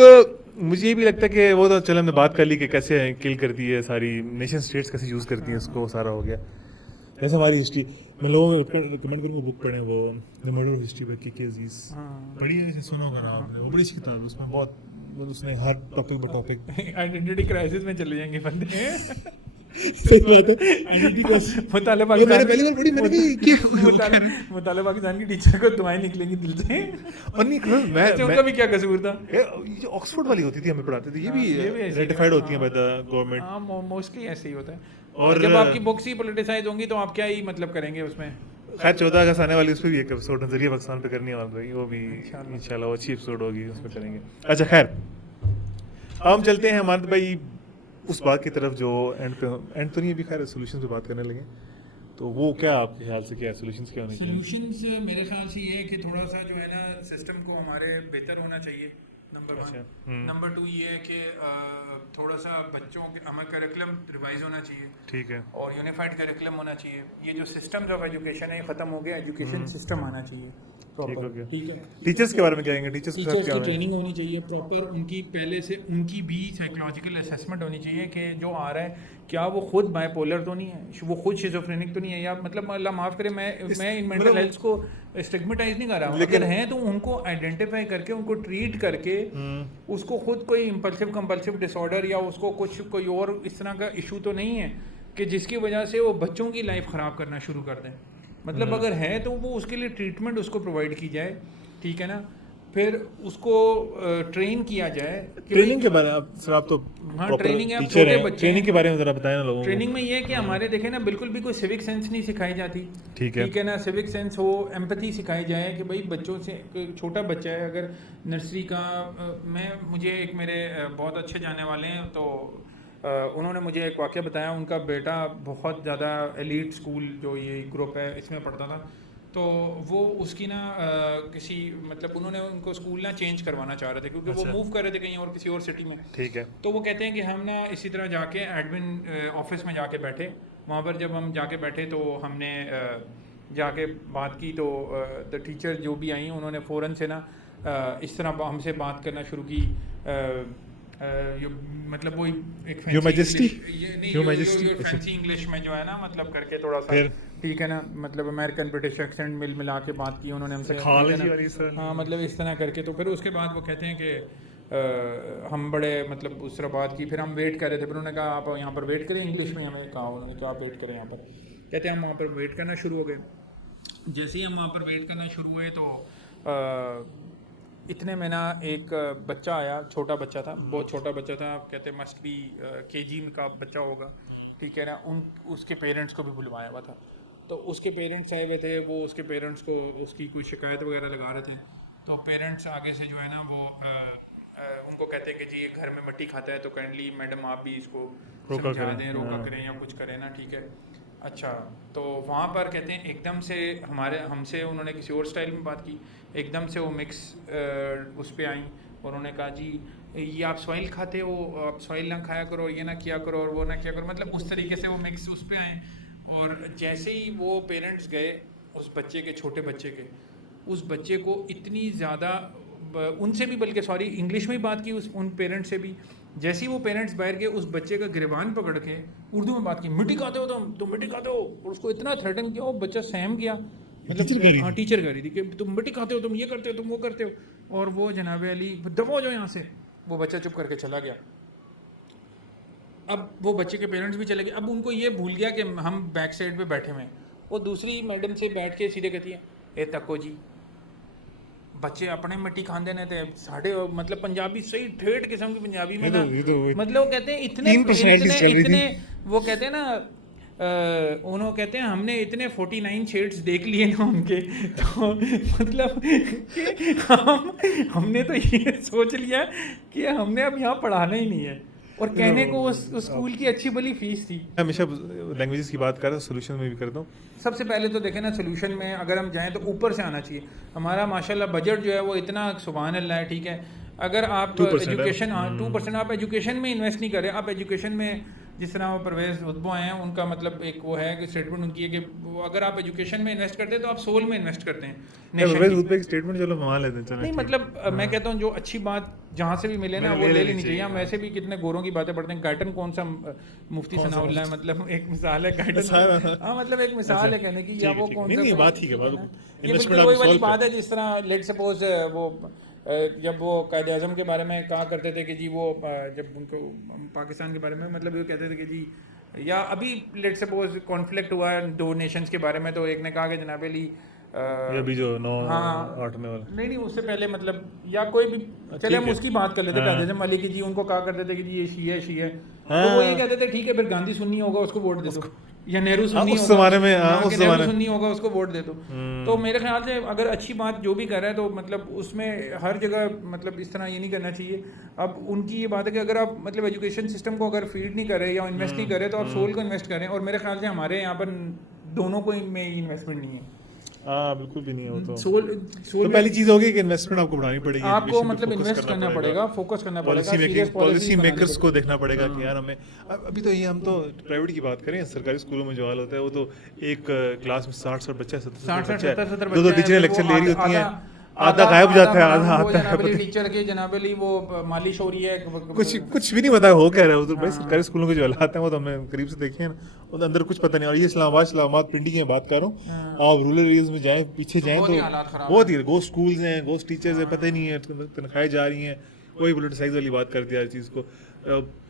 मुझे ये भी लगता है कि वो तो चलो हमने बात कर ली कि कैसे किल करती है सारी नेशन स्टेट्स, कैसे यूज़ करती हैं उसको, सारा हो गया। जैसे हमारी हिस्ट्री, मैं लोगों को रिकमेंड करूँगा बुक पढ़ें, वो the murder of history by के अजीज, पढ़ी है, सुना होगा ना आपने, वो बड़ी अच्छी किताब है, उसमें बहुत उसने हर topic by topic identity crisis में चले जाएंगे बंदे। सही बात है, आइडेंटिटी क्राइसिस। मुताले ये मैंने पहली बार पढ़ी, मैंने कहा क्या मुताले पाकिस्तान की टीचर को दुआएं निकलेंगी दिल से। और नहीं मैं अच्छा, उनका भी क्या कसूर था? ये ऑक्सफोर्ड वाली होती थी, हमें पढ़ाते थे, ये हाँ, ये भी भी ऐसी रेटिफाइड है, होती हैं बाय द गवर्नमेंट। हाँ, मोस्टली ऐसे ही होता है। और और जब आपकी बुक्स ही पोलिटिसाइज होंगी तो आप क्या ही मतलब करेंगे उसमें? खैर 14 अगस्त आने वाली, उस पर भी एक एपिसोड नजरिया पाकिस्तान पे करनी है हमारे भाई, वो भी इंशाल्लाह वो अच्छी एपिसोड होगी, उस पर करेंगे। अच्छा खैर, अब हम चलते हैं हमारे भाई उस बात की तरफ जो एंड तो नहीं, अभी खैर सोल्यूशन पे बात करने लगे, तो वो क्या आपके ख्याल से क्या सोल्यूशंस क्या होने चाहिए? सॉल्यूशंस मेरे ख्याल से ये है कि थोड़ा सा जो है ना सिस्टम को हमारे बेहतर होना चाहिए, नंबर अच्छा, वन। नंबर टू ये है कि थोड़ा सा बच्चों के हमारा करिकुलम रिवाइज होना चाहिए, ठीक है, और यूनिफाइड करिकुलम होना चाहिए। ये जो सिस्टम्स ऑफ एजुकेशन है ये ख़त्म हो गया, एजुकेशन सिस्टम आना चाहिए ठीक हो प्रॉपर, गया। ठीक है। टीचर्स के बारे में क्या कहेंगे? टीचर्स के साथ टीचर्स क्या की होना है? ट्रेनिंग होनी चाहिए प्रॉपर, उनकी पहले से उनकी भी साइकोलॉजिकल असेसमेंट होनी चाहिए कि जो आ रहा है क्या वो खुद बाइपोलर तो नहीं है, वो खुद शिज़ोफ्रेनिक तो नहीं है, या मतलब अल्लाह माफ़ करे मैं इन मेंटल हेल्थ को स्टिग्मेटाइज नहीं कर रहा हूँ, अगर हैं तो उनको आइडेंटिफाई करके उनको ट्रीट करके उसको खुद कोई इम्पल्सिव कंपल्सिव डिसऑर्डर या उसको कुछ कोई और इस तरह का इशू तो नहीं है कि जिसकी वजह से वो बच्चों की लाइफ ख़राब करना शुरू कर दें। मतलब अगर है तो वो उसके लिए ट्रीटमेंट उसको प्रोवाइड की जाए, ठीक है ना, फिर उसको ट्रेन किया जाए। ट्रेनिंग के बारे में आप सर, आप तो हाँ, proper ट्रेनिंग है, आप teacher छोटे हैं, बच्चे ट्रेनिंग हैं। के बारे में जरा बताएं ना लोगों को। ट्रेनिंग में ये है कि हमारे देखें ना बिल्कुल भी कोई सिविक सेंस नहीं सिखाई जाती, ठीक है ना, सिविक सेंस हो, एम्पैथी सिखाई जाए कि भाई बच्चों से, छोटा बच्चा है अगर नर्सरी का, मुझे एक मेरे बहुत अच्छे जाने वाले हैं, तो उन्होंने मुझे एक वाक़या बताया, उनका बेटा बहुत ज़्यादा एलीट स्कूल जो ये ग्रुप है इसमें पढ़ता था, तो वो उसकी ना किसी मतलब उन्होंने उनको स्कूल ना चेंज करवाना चाह रहे थे क्योंकि वो मूव कर रहे थे कहीं और किसी और सिटी में, ठीक है। तो वो कहते हैं कि हम ना इसी तरह जाके एडमिन ऑफिस में जाके बैठे, वहाँ पर जब हम जाके बैठे तो हमने जाके बात की, तो द टीचर जो भी आई उन्होंने फ़ौरन से ना इस तरह हमसे बात करना शुरू की, मतलब वो एक फैंसी इंग्लिश में जो है ना मतलब करके थोड़ा सा, ठीक है ना, मतलब अमेरिकन ब्रिटिश एक्सेंट मिला के बात की उन्होंने हमसे, हाँ मतलब इस तरह करके। तो फिर उसके बाद वो कहते हैं कि हम बड़े मतलब उस तरह बात की, फिर हम वेट कर रहे थे, फिर उन्होंने कहा आप यहाँ पर वेट करें, इंग्लिश में हमें कहा उन्होंने तो आप वेट करें यहाँ पर। कहते हैं हम वहाँ पर वेट करना शुरू हो गए। जैसे ही हम वहाँ पर वेट करना शुरू हुए तो इतने में ना एक बच्चा आया, छोटा बच्चा था, बहुत छोटा बच्चा था, आप कहते मस्ट बी केजी का बच्चा होगा, ठीक है ना। उसके पेरेंट्स को भी बुलवाया हुआ था, तो उसके पेरेंट्स आए हुए थे, वो उसके पेरेंट्स को उसकी कोई शिकायत वगैरह लगा रहे थे। तो पेरेंट्स आगे से जो है ना वो उनको कहते हैं कि जी ये घर में मिट्टी खाता है, तो काइंडली मैडम आप भी इसको समझा दें, रोका करें या कुछ करें ना, ठीक है। अच्छा, तो वहाँ पर कहते हैं एकदम से हमसे उन्होंने किसी और स्टाइल में बात की, एकदम से वो मिक्स उस पर आई और उन्होंने कहा जी ये आप सॉइल खाते हो, आप सॉइल ना खाया करो, ये ना किया करो और वो ना किया करो, मतलब उस तरीके से वो मिक्स उस पर आए। और जैसे ही वो पेरेंट्स गए उस बच्चे के, छोटे बच्चे के, उस बच्चे को इतनी ज़्यादा उनसे भी, बल्कि सॉरी इंग्लिश में ही बात की उन पेरेंट्स से भी, जैसे ही वो पेरेंट्स बाहर गए उस बच्चे का गिरबान पकड़ के उर्दू में बात की, मिट्टी खाते हो तुम मिट्टी खाते हो, और उसको इतना थ्रेटन किया, वो बच्चा सहम गया, मतलब हाँ टीचर कह रही थी कि तुम मिट्टी खाते हो, तुम ये करते हो, तुम वो करते हो, और वो जनाब अली दबो जो यहाँ से, वो बच्चा चुप करके चला गया। अब वो बच्चे के पेरेंट्स भी चले गए, अब उनको ये भूल गया कि हम बैक साइड पे बैठे हुए हैं, वो दूसरी मैडम से बैठ के सीधे कहती है ए तको जी बच्चे अपने मिट्टी खाते ने थे साढ़े, मतलब पंजाबी सही ठेठ किस्म की पंजाबी में ना, मतलब वो कहते हैं इतने वो कहते हैं ना उन्होंने कहते हैं हमने इतने 49 शेड्स देख लिए ना उनके, तो मतलब कि हमने तो ये सोच लिया कि हमने अब यहाँ पढ़ाना ही नहीं है, और कहने को उस स्कूल की अच्छी भली फीस थी। मैं हमेशा लैंग्वेजेस की बात कर रहा हूँ, सोल्यूशन में भी करता हूँ। सबसे पहले तो देखें ना, सोल्यूशन में अगर हम जाएं तो ऊपर से आना चाहिए। हमारा माशाल्लाह बजट जो है वो इतना सुभान अल्लाह है, ठीक है। अगर आप 2% है। एजुकेशन 2% आप एजुकेशन में इन्वेस्ट नहीं करें, आप एजुकेशन में जिस तरह वो परवेज़ उद्बो आए हैं, उनका मतलब एक वो है कि स्टेटमेंट उनकी है कि अगर आप एजुकेशन में इन्वेस्ट करते हैं तो आप सोल में इन्वेस्ट करते हैं नेशन की। एक स्टेटमेंट चलो मान लेते हैं, चलो नहीं ठीक। मतलब मैं कहता हूँ जो अच्छी बात जहाँ से भी मिले ना वो ले लेनी चाहिए। हम वैसे भी कितने गोरों की बातें पढ़ते हैं। गाइटन कौन सा मुफ्ती सनाउल्लाह है, मतलब एक मिसाल है गाइटन। हाँ मतलब एक मिसाल है कहने की, या वो कौन सा, नहीं बात ठीक है, बात ये बिल्कुल वही वाली बात है। जिस तरह लेट सपोज वो जब वो कायद आज़म के बारे में कहा करते थे कि जी वो जब उनको पाकिस्तान के बारे में मतलब ये कहते थे कि जी, या अभी लेट सपोज कॉन्फ्लिक्ट हुआ है 2 नेशंस के बारे में, तो एक ने कहा कि जनाब अली ये अभी जो 9 हाँ 8 में वाला, नहीं उससे पहले मतलब या कोई भी, चले हम उसकी बात कर लेते हैं। कायद आज़म अली की जी उनको कहा करते थे कि जी ये शी है, तो वो ये कहते थे ठीक है फिर गांधी सुन्नी होगा उसको वोट दे दो, या नेहरू सुन्नी उस होगा, जमाने में, कि नेहरू सुन्नी होगा उसको वोट दे दो। तो मेरे ख्याल से अगर अच्छी बात जो भी कर रहा है तो मतलब उसमें हर जगह मतलब इस तरह ये नहीं करना चाहिए। अब उनकी ये बात है कि अगर आप मतलब एजुकेशन सिस्टम को अगर फीड नहीं करें या इन्वेस्ट नहीं करें तो आप सोल को इन्वेस्ट करें, और मेरे ख्याल से हमारे यहाँ पर दोनों को में इन्वेस्टमेंट नहीं है। हाँ बिल्कुल भी नहीं है वो तो। सोल तो पहली चीज होगी कि इन्वेस्टमेंट आपको बढ़ानी पड़ेगी, आपको मतलब इन्वेस्ट करना पड़ेगा, फोकस करना पड़ेगा, सीरियस पॉलिसी मेकर्स को देखना पड़ेगा कि यार हमें अभी तो ये हम तो प्राइवेट की बात करें, सरकारी स्कूलों में जो हाल होता है वो तो एक क्लास में 60 बच्चा 70 दो टीचरें लेक्चर ले रही होती हैं, आधा गायब हो जाता है, आधा आता है। टीचर के जनाब अली वो मालिश हो रही है, कुछ भी नहीं पता हो क्या रहा है उधर। भाई सरकारी स्कूलों के जो हालात हैं वो तो हमने करीब से देखे हैं ना, उधर अंदर कुछ पता नहीं। और ये इस्लामाबाद पिंडी की मैं बात कर रहा हूँ, आप रूरल एरियाज में जाएं, पीछे जाएं तो बहुत ही गोस्ट स्कूल्स हैं, गोस्ट टीचर्स हैं, पता ही नहीं है तनख्वाहें जा रही हैं। वही पोलिटिसाइज वाली बात करती है हर चीज़ को।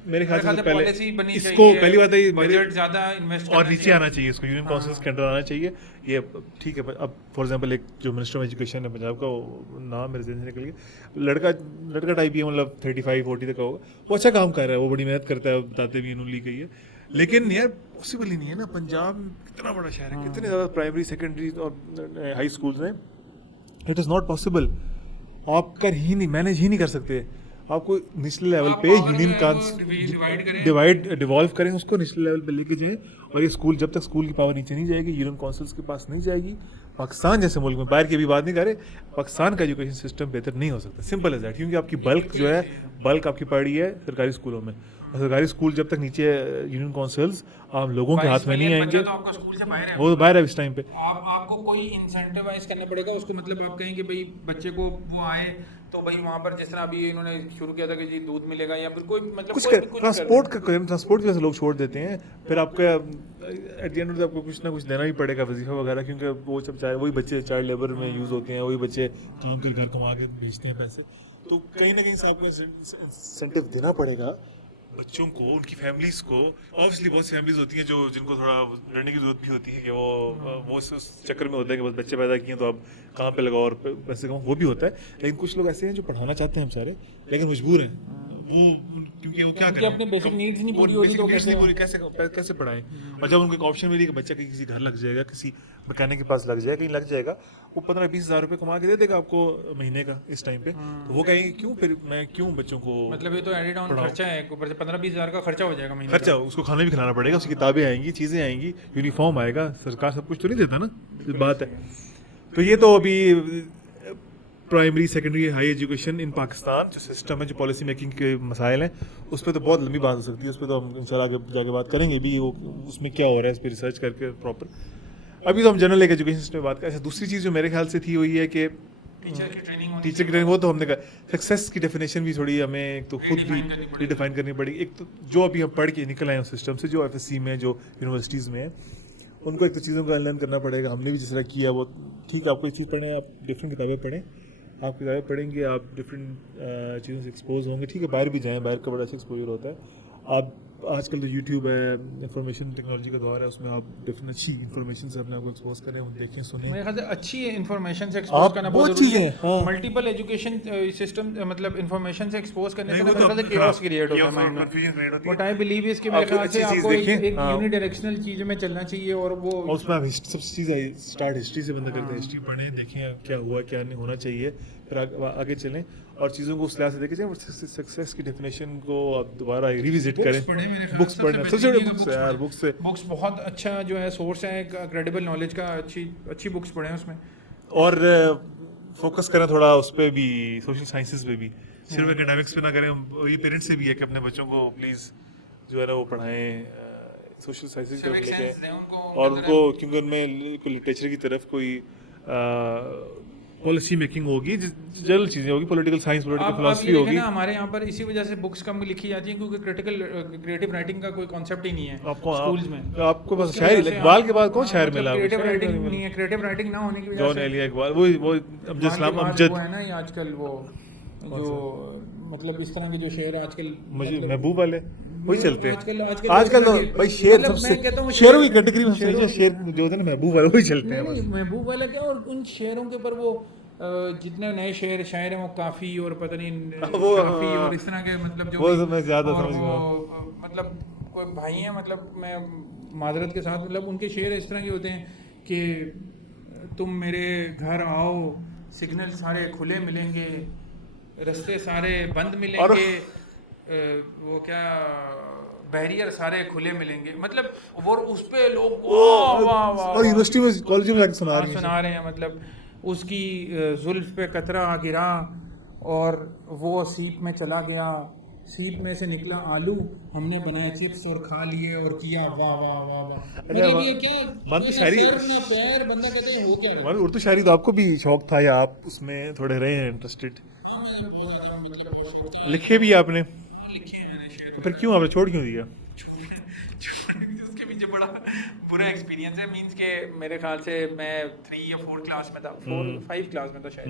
मेरे ख्याल से पहले इसको पहली बात है बजट ज़्यादा इन्वेस्ट और नीचे आना चाहिए, इसको यूनियन काउंसिल्स के अंडर आना चाहिए। ये ठीक है। अब फॉर एग्जांपल एक जो मिनिस्टर ऑफ एजुकेशन है पंजाब का, वो नाम मेरे जहन से निकल गया, लड़का टाइप ही है, मतलब 35-40 तक का होगा। वो अच्छा काम कर रहा है, वो बड़ी मेहनत करता है, बताते भी यूनियन लीग गई है। लेकिन यार पॉसिबल ही नहीं है ना, पंजाब कितना बड़ा शहर है, कितने ज़्यादा प्राइमरी सेकेंडरी और हाई स्कूल्स हैं, इट इज़ नॉट पॉसिबल। आप कर ही नहीं, मैनेज ही नहीं कर सकते। आपको निचले लेवल पे यूनियन डिवॉल्व करें, उसको निचले लेवल पे लेके जाए, और ये स्कूल जब तक स्कूल की पावर नीचे नहीं जाएगी, यूनियन काउंसिल्स के पास नहीं जाएगी, पाकिस्तान जैसे मुल्क में, बाहर की भी बात नहीं कर रहे, पाकिस्तान का एजुकेशन सिस्टम बेहतर नहीं हो सकता। Simple as that. क्योंकि आपकी बल्क आपकी पड़ रही है सरकारी स्कूलों में, और सरकारी स्कूल जब तक नीचे यूनियन काउंसिल्स आम लोगों के हाथ में नहीं आएंगे, वो तो बाहर है इस टाइम पे। आपको कोई इंसेंटिवाइज करना पड़ेगा उसको, मतलब आप कहेंगे भाई बच्चे को वो आए तो भाई वहाँ पर जिस तरह अभी इन्होंने शुरू किया था कि जी दूध मिलेगा, या फिर कोई मतलब कुछ ट्रांसपोर्ट की वजह से लोग छोड़ देते हैं। फिर आपका एट द एंड आपको कुछ ना कुछ देना ही पड़ेगा, वजीफा वगैरह, क्योंकि वो सब वही बच्चे चाइल्ड लेबर में यूज़ होते हैं, वही बच्चे काम कर घर कमा के भेजते हैं पैसे। तो कहीं ना कहीं से आपको इंसेंटिव देना पड़ेगा बच्चों को, उनकी फैमिलीज को। ऑब्वियसली बहुत सी फैमिलीज होती हैं जो जिनको थोड़ा लड़ने की जरूरत भी होती है, कि वो उस चक्कर में होता है कि बस बच्चे पैदा किए तो आप कहाँ पे लगाओ और पैसे कमाओ, वो भी होता है। लेकिन कुछ लोग ऐसे हैं जो पढ़ाना चाहते हैं बेचारे, लेकिन मजबूर हैं वो, क्योंकि वो क्या करें, अपने बेसिक नीड्स नहीं पूरी होती तो कैसे पढ़ाएं। और जब उनको एक ऑप्शन मिली कि बच्चा कहीं किसी घर लग जाएगा, किसी मैकेनिक के पास लग जाएगा, कहीं लग जाएगा, वो 15-20 हज़ार रुपये कमा के दे देगा आपको महीने का इस टाइम पे, तो वो कहेंगे क्यों फिर मैं क्यों बच्चों को, मतलब ये तो एडेड ऑन खर्चा है, ऊपर से 15-20 हज़ार का खर्चा हो जाएगा महीने, खर्चा उसको खाना भी खिलाना पड़ेगा, उसकी किताबें आएंगी, चीज़ें आएंगी, यूनिफॉर्म आएगा, सरकार सब कुछ तो नहीं देता ना, बात है। तो ये तो अभी primary secondary high education in Pakistan जो सिस्टम है, जो पॉलिसी मेकिंग के मसाइल हैं, उस पर तो बहुत लंबी बात हो सकती है, उस पर तो हम इंशाल्लाह आगे जाके बात करेंगे भी, वो उसमें क्या हो रहा है इस पर रिसर्च करके प्रॉपर। अभी तो हम जनरल एक एजुकेशन सिस्टम में बात करें। दूसरी चीज़ जो मेरे ख्याल से थी वही है कि टीचर की ट्रेनिंग, वो तो हमने कहा। सक्सेस की डेफिनेशन भी थोड़ी हमें एक तो खुद भी रिडिफाइन करनी पड़ेगी। एक तो जो अभी हम पढ़ के निकल आए उस सिस्टम से, जो FSC में, जो यूनिवर्सिटीज़ में है, उनको एक तो चीज़ों को अनलर्न करना पड़ेगा। हमने भी जिस तरह किया वो ठीक है, आपको एक चीज़ पढ़ें, आप डिफरेंट किताबें पढ़ें, आप किताबें पढ़ेंगे, आप डिफरेंट चीज़ों से एक्सपोज होंगे, ठीक है, बाहर भी जाएँ, बाहर का बड़ा अच्छा एक्सपोजर होता है। आप आजकल तो यूट्यूब है, इंफॉर्मेशन टेक्नोलॉजी का दौर है, उसमें आप डिफरेंट अच्छी इंफॉर्मेशन से अपने आप को एक्सपोज करें, देखें सुनें। मेरे ख्याल से अच्छी इन्फॉर्मेशन से आप एक्सपोज करना बहुत बहुत जरूरी चीज़ें है। हैं, हाँ। मल्टीपल एजुकेशन सिस्टम मतलब इन्फॉर्मेशन से एक्सपोज करने से नहीं, ना वो मेरे तो ख्याल से chaos क्रिएट होता है माइंड में। confusion create होती है। बट आई बिलीव इसके मेरे आप ख्याल अच्छी से चीज़ आपको देखें, एक हाँ। यूनिडायरेक्शनल चीज़ में चलना चाहिए और वो और उसमें आप सबसे चीज़ स्टार्ट हिस्ट्री से बंदा करता है, हिस्ट्री पढ़ें, देखें क्या हुआ क्या नहीं होना चाहिए, फिर आगे चलें और चीज़ों को उस लिहाज से देखें जाए, सक्सेस की डेफिनेशन को आप दोबारा रिविजिट करें। बुक्स पढ़ना सबसे बड़ी बुक्स है यार, बुक्स से। बुक्स बहुत अच्छा जो है सोर्स है क्रेडिबल नॉलेज का, अच्छी बुक्स पढ़ें उसमें। और फोकस करें थोड़ा उस पर भी, सोशल साइंसेस पे भी, सिर्फ एकेडमिक्स पे ना करें। ये पेरेंट्स से भी है कि अपने बच्चों को प्लीज़ जो है ना वो पढ़ाएं, सोशल साइंसेस की तरफ लेके, और उनको क्योंकि उनमें लिटरेचर की तरफ कोई पॉलिसी मेकिंग होगी, जनरल चीज़ें होगी, पॉलिटिकल साइंस, पॉलिटिकल आप फिलोसफी ये देखें होगी। ना हमारे यहाँ पर इसी वजह से बुक्स कम लिखी जाती हैं क्योंकि क्रिएटिव राइटिंग का कोई कॉन्सेप्ट ही नहीं है स्कूल्स में। आपको बस शायरी, इकबाल के बाद कौन शायर मिला? क्रिएटिव राइटिंग नहीं है, क्रिएटिव राइटिंग ना होने की वजह जॉन से एलिया इकबाल, वो अमजद इस्लाम, वो अमजद है ना ये आजकल वो जो मतलब इस तरह के जो शेर आजकल मुझे महबूब वाले वही चलते हैं आजकल आजकल तो भाई। शेर मतलब मैं कहता हूँ सबसे शेरों की कैटेगरी में सबसे शेर जो होते हैं ना महबूब वाले, वही चलते हैं बस। महबूब वाला क्या, और उन शेरों के ऊपर वो जितने नए शायर हैं वो काफ़ी और पता नहीं वो, काफ़ी हाँ। और इस तरह के मतलब जो वो भी- तो मैं ज़्यादा और समझ वो, गया। मतलब कोई भाई हैं, मतलब मैं मादरत के साथ मतलब उनके शेर इस तरह के होते हैं कि तुम मेरे घर आओ, सिग्नल सारे खुले मिलेंगे, रास्ते सारे बंद मिलेंगे, वो क्या बैरियर सारे खुले मिलेंगे, मतलब वो उस पे लोग वाह वाह वाह और यूनिवर्सिटी में कॉलेज में जाके सुना हाँ, रही हैं। सुना रहे हैं, मतलब उसकी जुल्फ पे कतरा गिरा और वो सीप में चला गया, सीप में से निकला आलू, हमने बनाए चिप्स और खा लिए और किया वाह वाह वाह वाह। मतलब ये क्या मन तो शायरी, शेर बंदा कहते हैं वो क्या है? हमारी उर्दू शायरी तो आपको भी शौक था या आप उसमें थोड़े रहे हैं इंटरेस्टेड? हाँ यार बहुत ज़्यादा मतलब बहुत शौक था। लिखे भी आपने, हाँ, लिखे हैं मैंने शेर। तो फिर क्यों आपने छोड़ क्यों दिया? उसके पीछे बड़ा बुरा एक्सपीरियंस है, मींस के मेरे ख्याल से मैं 3 या 4 क्लास में था, 5 क्लास में था शायद।